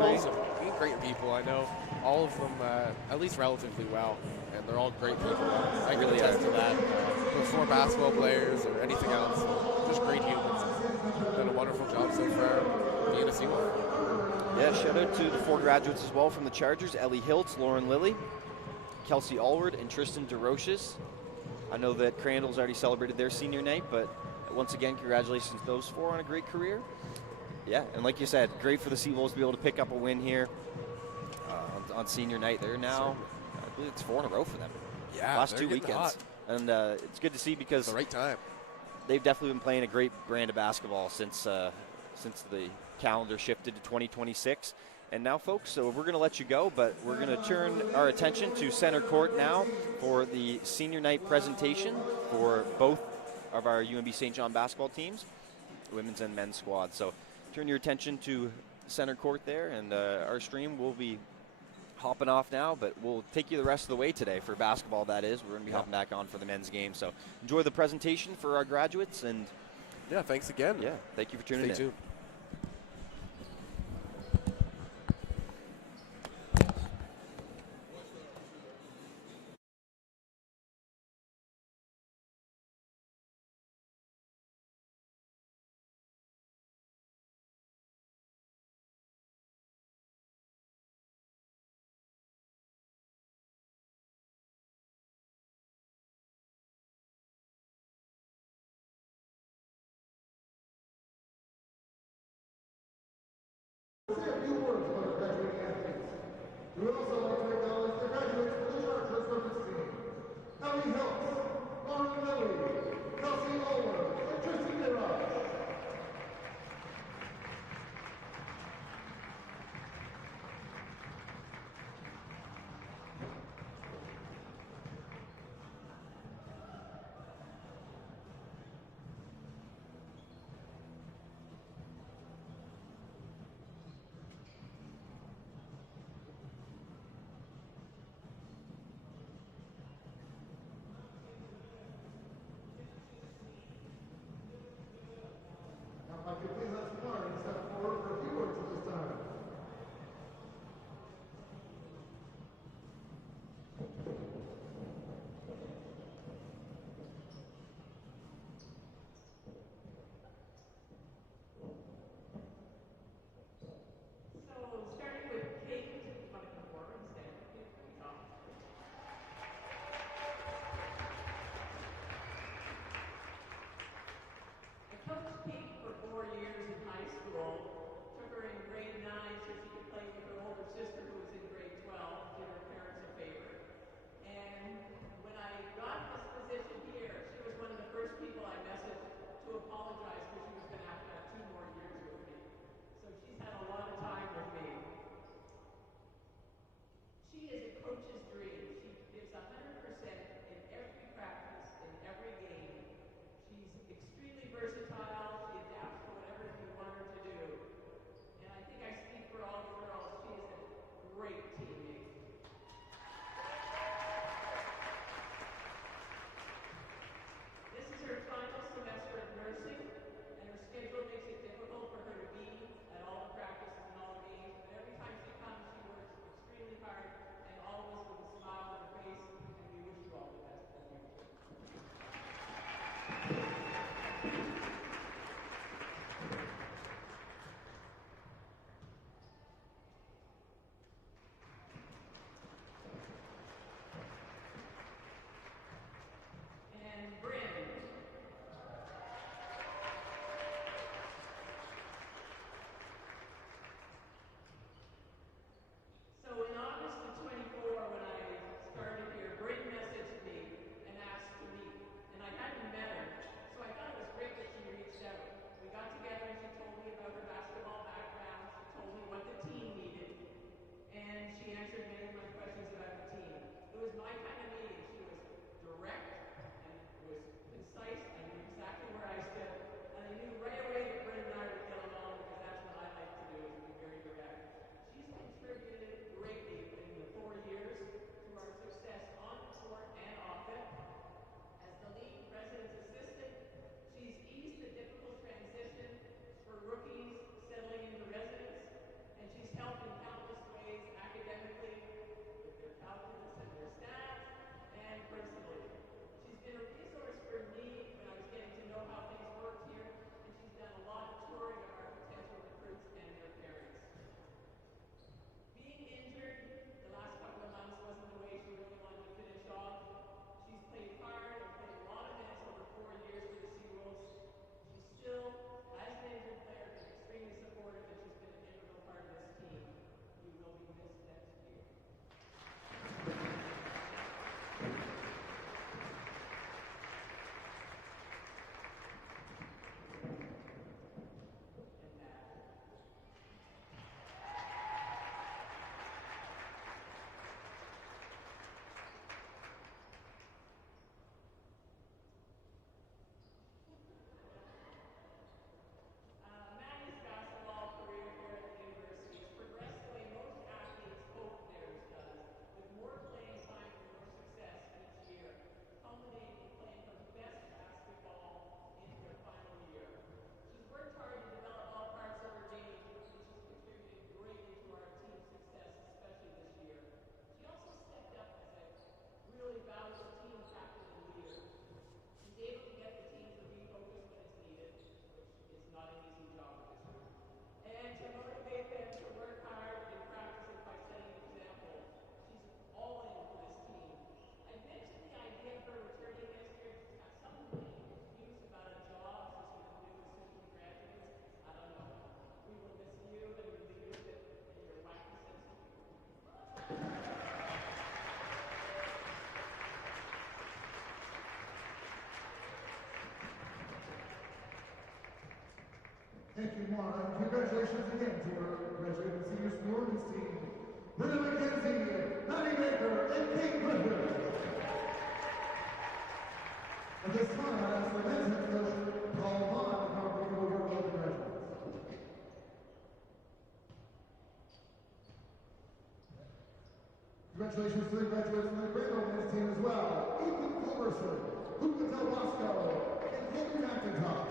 Being great people, I know all of them at least relatively well, and they're all great people. I can Really attest are. to that. Before basketball players or anything else, just great humans. Done a wonderful job so far being a Seawolf. Yeah, shout out to the 4 graduates as well from the Chargers: Ellie Hiltz, Lauren Lilly, Kelsey Allward, and Tristan DeRoches. I know that Crandall's already celebrated their senior night, but once again, congratulations to those 4 on a great career. Yeah, and like you said, great for the Seawolves to be able to pick up a win here on senior night. They're now, I believe it's 4 in a row for them. Yeah, Last they're 2 getting weekends. hot. And it's good to see because At the right time. they've definitely been playing a great brand of basketball since the calendar shifted to 2026. And now, folks, so we're going to let you go, but we're going to turn our attention to center court now for the senior night presentation for both of our UNB St. John basketball teams, women's and men's squad. So turn your attention to center court there, and our stream will be hopping off now, but we'll take you the rest of the way today for basketball, that is. We're going to be hopping back on for the men's game. So enjoy the presentation for our graduates, and Yeah, thanks again. yeah, thank you for tuning Stay in. tuned. say a few words about our graduating athletes. We would also like to acknowledge the graduates for the Chargers women's team. Ellie Hills, Lauren Lilly, Kelsey Ulmer, and Tristan Mirage. Thank you, Mara, and congratulations again to our graduating senior sports team, Linda McKenzie, Maddie Baker, and Kate Griffin. At this time, I ask the men's head coach, Paul Vaughn, to come bring over all the graduates. Congratulations to the graduates from the Grado men's team as well. Ethan Culberson, Luca Del Bosco, and Colby McIntosh.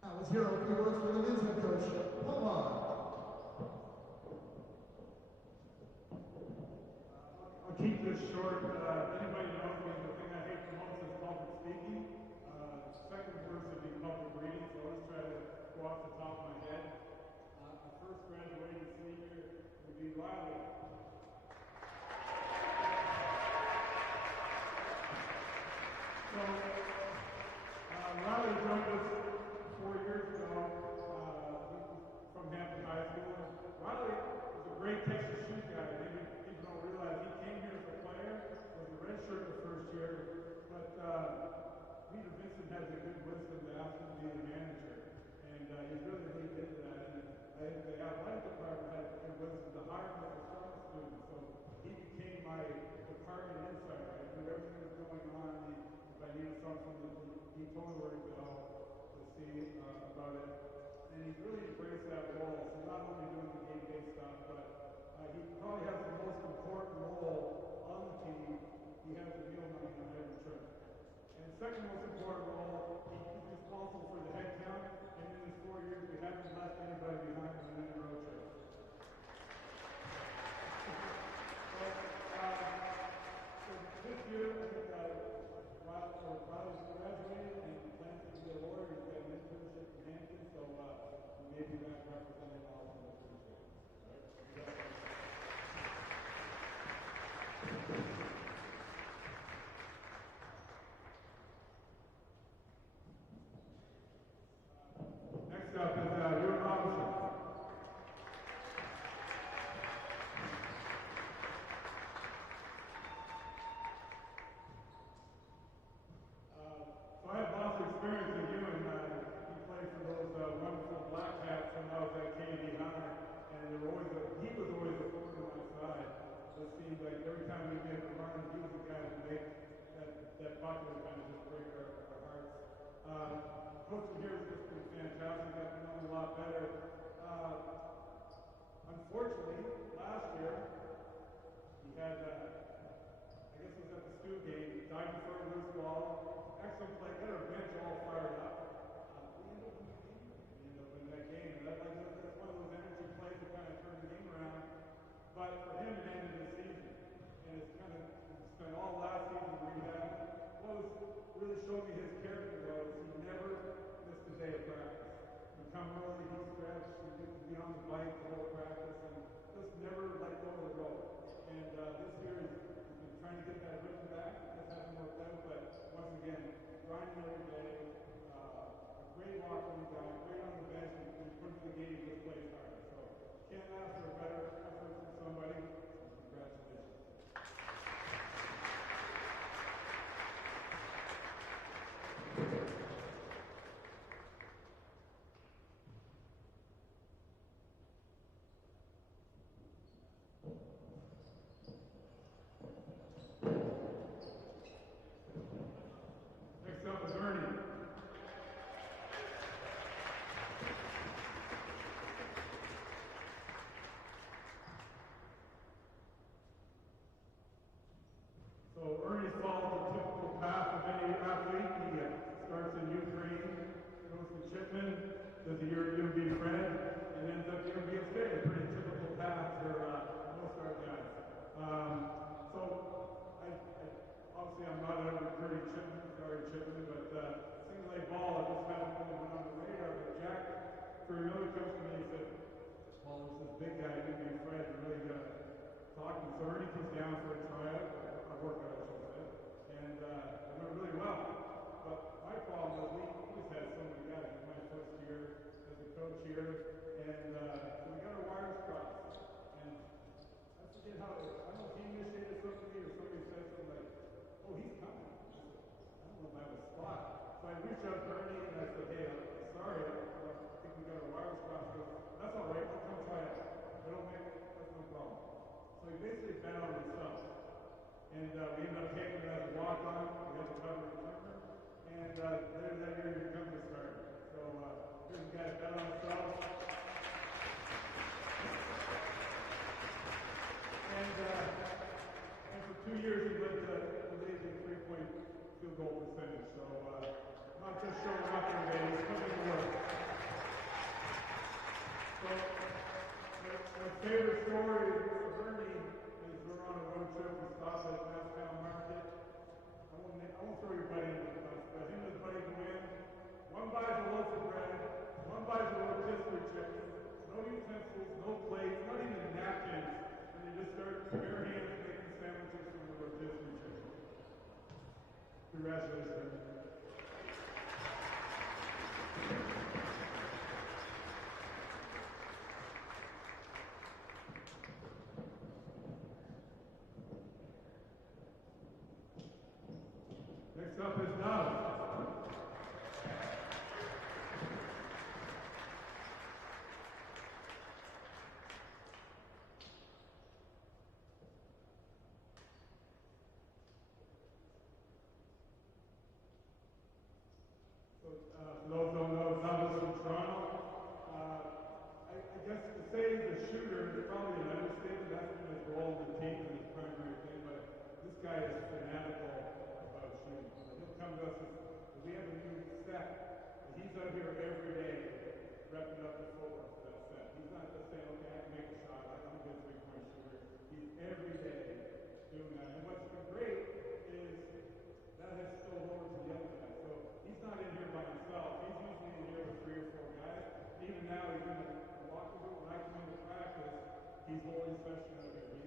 Now let's hear a few words for the men's head coach, Paul Vaughn. I'll keep this short. Anybody knows me, the thing I hate the most is public speaking. Second worst would be public reading, so let's try to go off the top of my head. Our first graduating senior would be Riley. So, Riley joined us 4 years ago from Hampton High School. Riley was a great Texas shoe guy. Maybe people don't realize he came here as a player, was a redshirt the first year, but Peter Vincent has the good wisdom to ask him to be the manager, and he's really leaned into that. And I think the athletic department had the good wisdom to hire him as a summer student, so he became my department insider. I knew everything that was going on. If I needed something, he told me where to go to see about it. And he's really embraced that role. So not only doing the game-day stuff, but he probably has the most important role on the team. He has the meal money on every trip. And second most important role, he's responsible for the head count. And in his 4 years, we haven't left anybody behind on any road trip. So this year, I think Riley's graduated and plans to be a lawyer. He's got an internship in Hampton, so maybe that represented all of the appreciate. Next up is Ewan Robinson. So I have lots of experience with Ewan. He played for those wonderful Black Cats when I was at Kennedy High, and he was always a thorn in my side. It seemed like every time we made a run, he was the guy to make that bucket would kind of just break our hearts. Coaching here has just been fantastic. Got to know him a lot better. Unfortunately, last year, he had, I guess it was at the Stu game, diving for a loose ball. Excellent play, got our bench all fired up. We ended up in that game. And that's one of those energy plays that kind of turned the game around. But for him, it ended the season. And it's kind of spent all last season rehab. What really showed me his character, though, is he never missed a day of practice. He'd come early, he'd stretch, he'd be on the bike the whole practice, and just never let go of the rope. And this year, he's been trying to get that rhythm back. It just hasn't worked out, but once again, grinding every day. A great locker room guy, great on the bench, and when you put him in the game, he just plays hard. So can't ask for a better effort from somebody. Congratulations. Next up is Ernie. loaves of bread, one buys a rotisserie chicken, no utensils, no plates, not even napkins, and they just start bare hands making sandwiches from the rotisserie chicken. Congratulations. Next up is Doug. For those who don't know, Doug is from Toronto. I guess to say he's a shooter is probably an understatement. That's been his role in the team and his primary thing, but this guy is fanatical about shooting. He'll come to us if we have a new set. He's out here every day repping up the footwork for that set. He's not just saying, okay, I can make a shot. I'm a good three-point shooter. He's every day doing that. And what's been great is that has spilled over to the other guys. So he's not in here by himself. He's usually in here with 3 or 4 guys. Even now, he's in the locker room. When I come into practice, he's holding session out here. So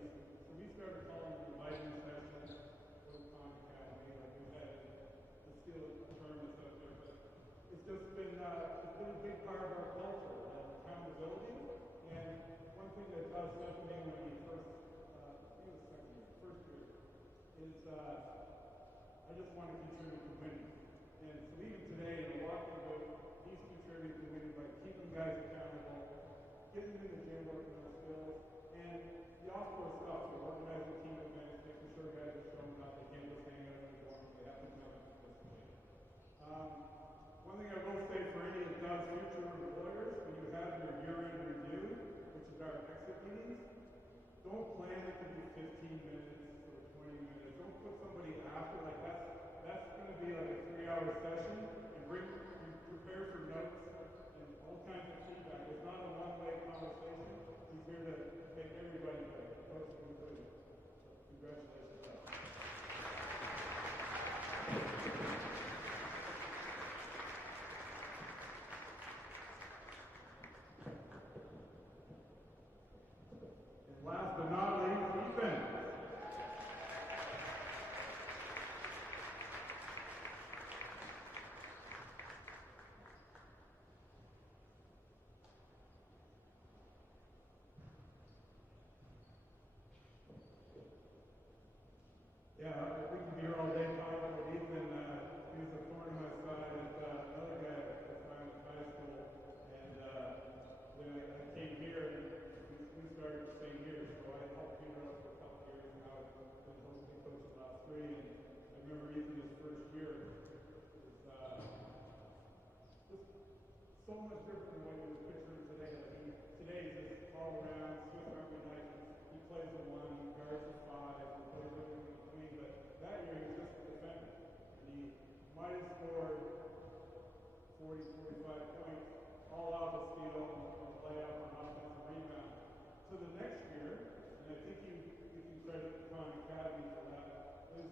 we started calling him the Biden session for the Khan Academy. Like we had the skill tournaments out there. But it's just been a big part of our culture, accountability. And one thing that does said to me when he first, I think it was second year, first year, is I just want to contribute to winning. And so even today in the walking book, he's contributing to winning by keeping guys accountable, getting them in the gym, working on skills, and the off-court stuff, so organizing team events, making sure guys are showing up, they can't just hang out in the dorms, they have to come and participate. One thing I will say for any of Doug's future employers, when you have your year-end review, which is our exit meetings, don't plan it to be 15 minutes or 20 minutes. Don't put somebody after, like that's going to be like a 3-hour session, and prepare for notes and all kinds of feedback. It's not a one-way conversation. He's here to make everybody better. Coach, included. Congratulations, Doug. And last but not least, Ethan. Yeah, we can be here all day talking about Ethan. He was a thorn in my side and another guy at the time in high school. And then I came here and we started the same year. So I helped Peter out for a couple years and now I've been hosting coach the last 3. And I remember Ethan his first year was just so much different than what he was picturing today. Today he's just all around, Swiss Army knife. He plays the 1, he guards the 5, he plays everything in between. But that year he was just a defender. And he might have scored 40, 45 points, all out of steal and layup and offensive rebound. So the next year, and I think you can credit the Khan Academy for that, is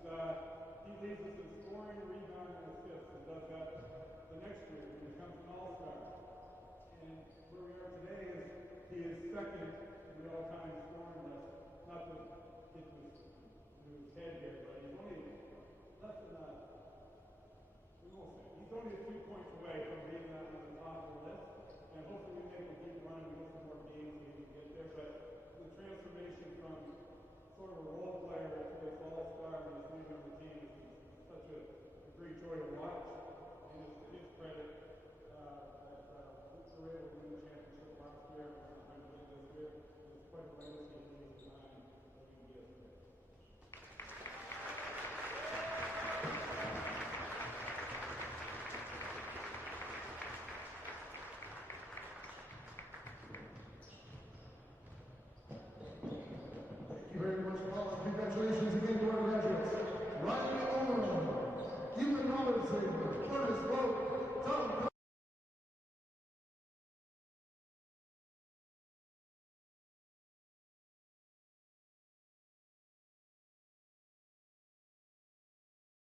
he leads us in scoring, rebound, and assists, and does that the next year. He becomes an all-star. And where we are today is he is second in the all-time scoring list. Not to get to his head here, but he's only less than we won't say. He's only a few points away from being on the top of the list. And hopefully we make a deep run and win some more games so we can get there. But the transformation from sort of a role player to this all-star and this leader on the team is such a great joy to watch. And it's to his credit that we were able to win the championship last year and sometimes win this year. It's quite a legacy he leaves behind of UNBSJ. Thank you very much, Paul. Congratulations again to our graduates. Riley Omeron, Ethan Robertson, Curtis Lowe, Tom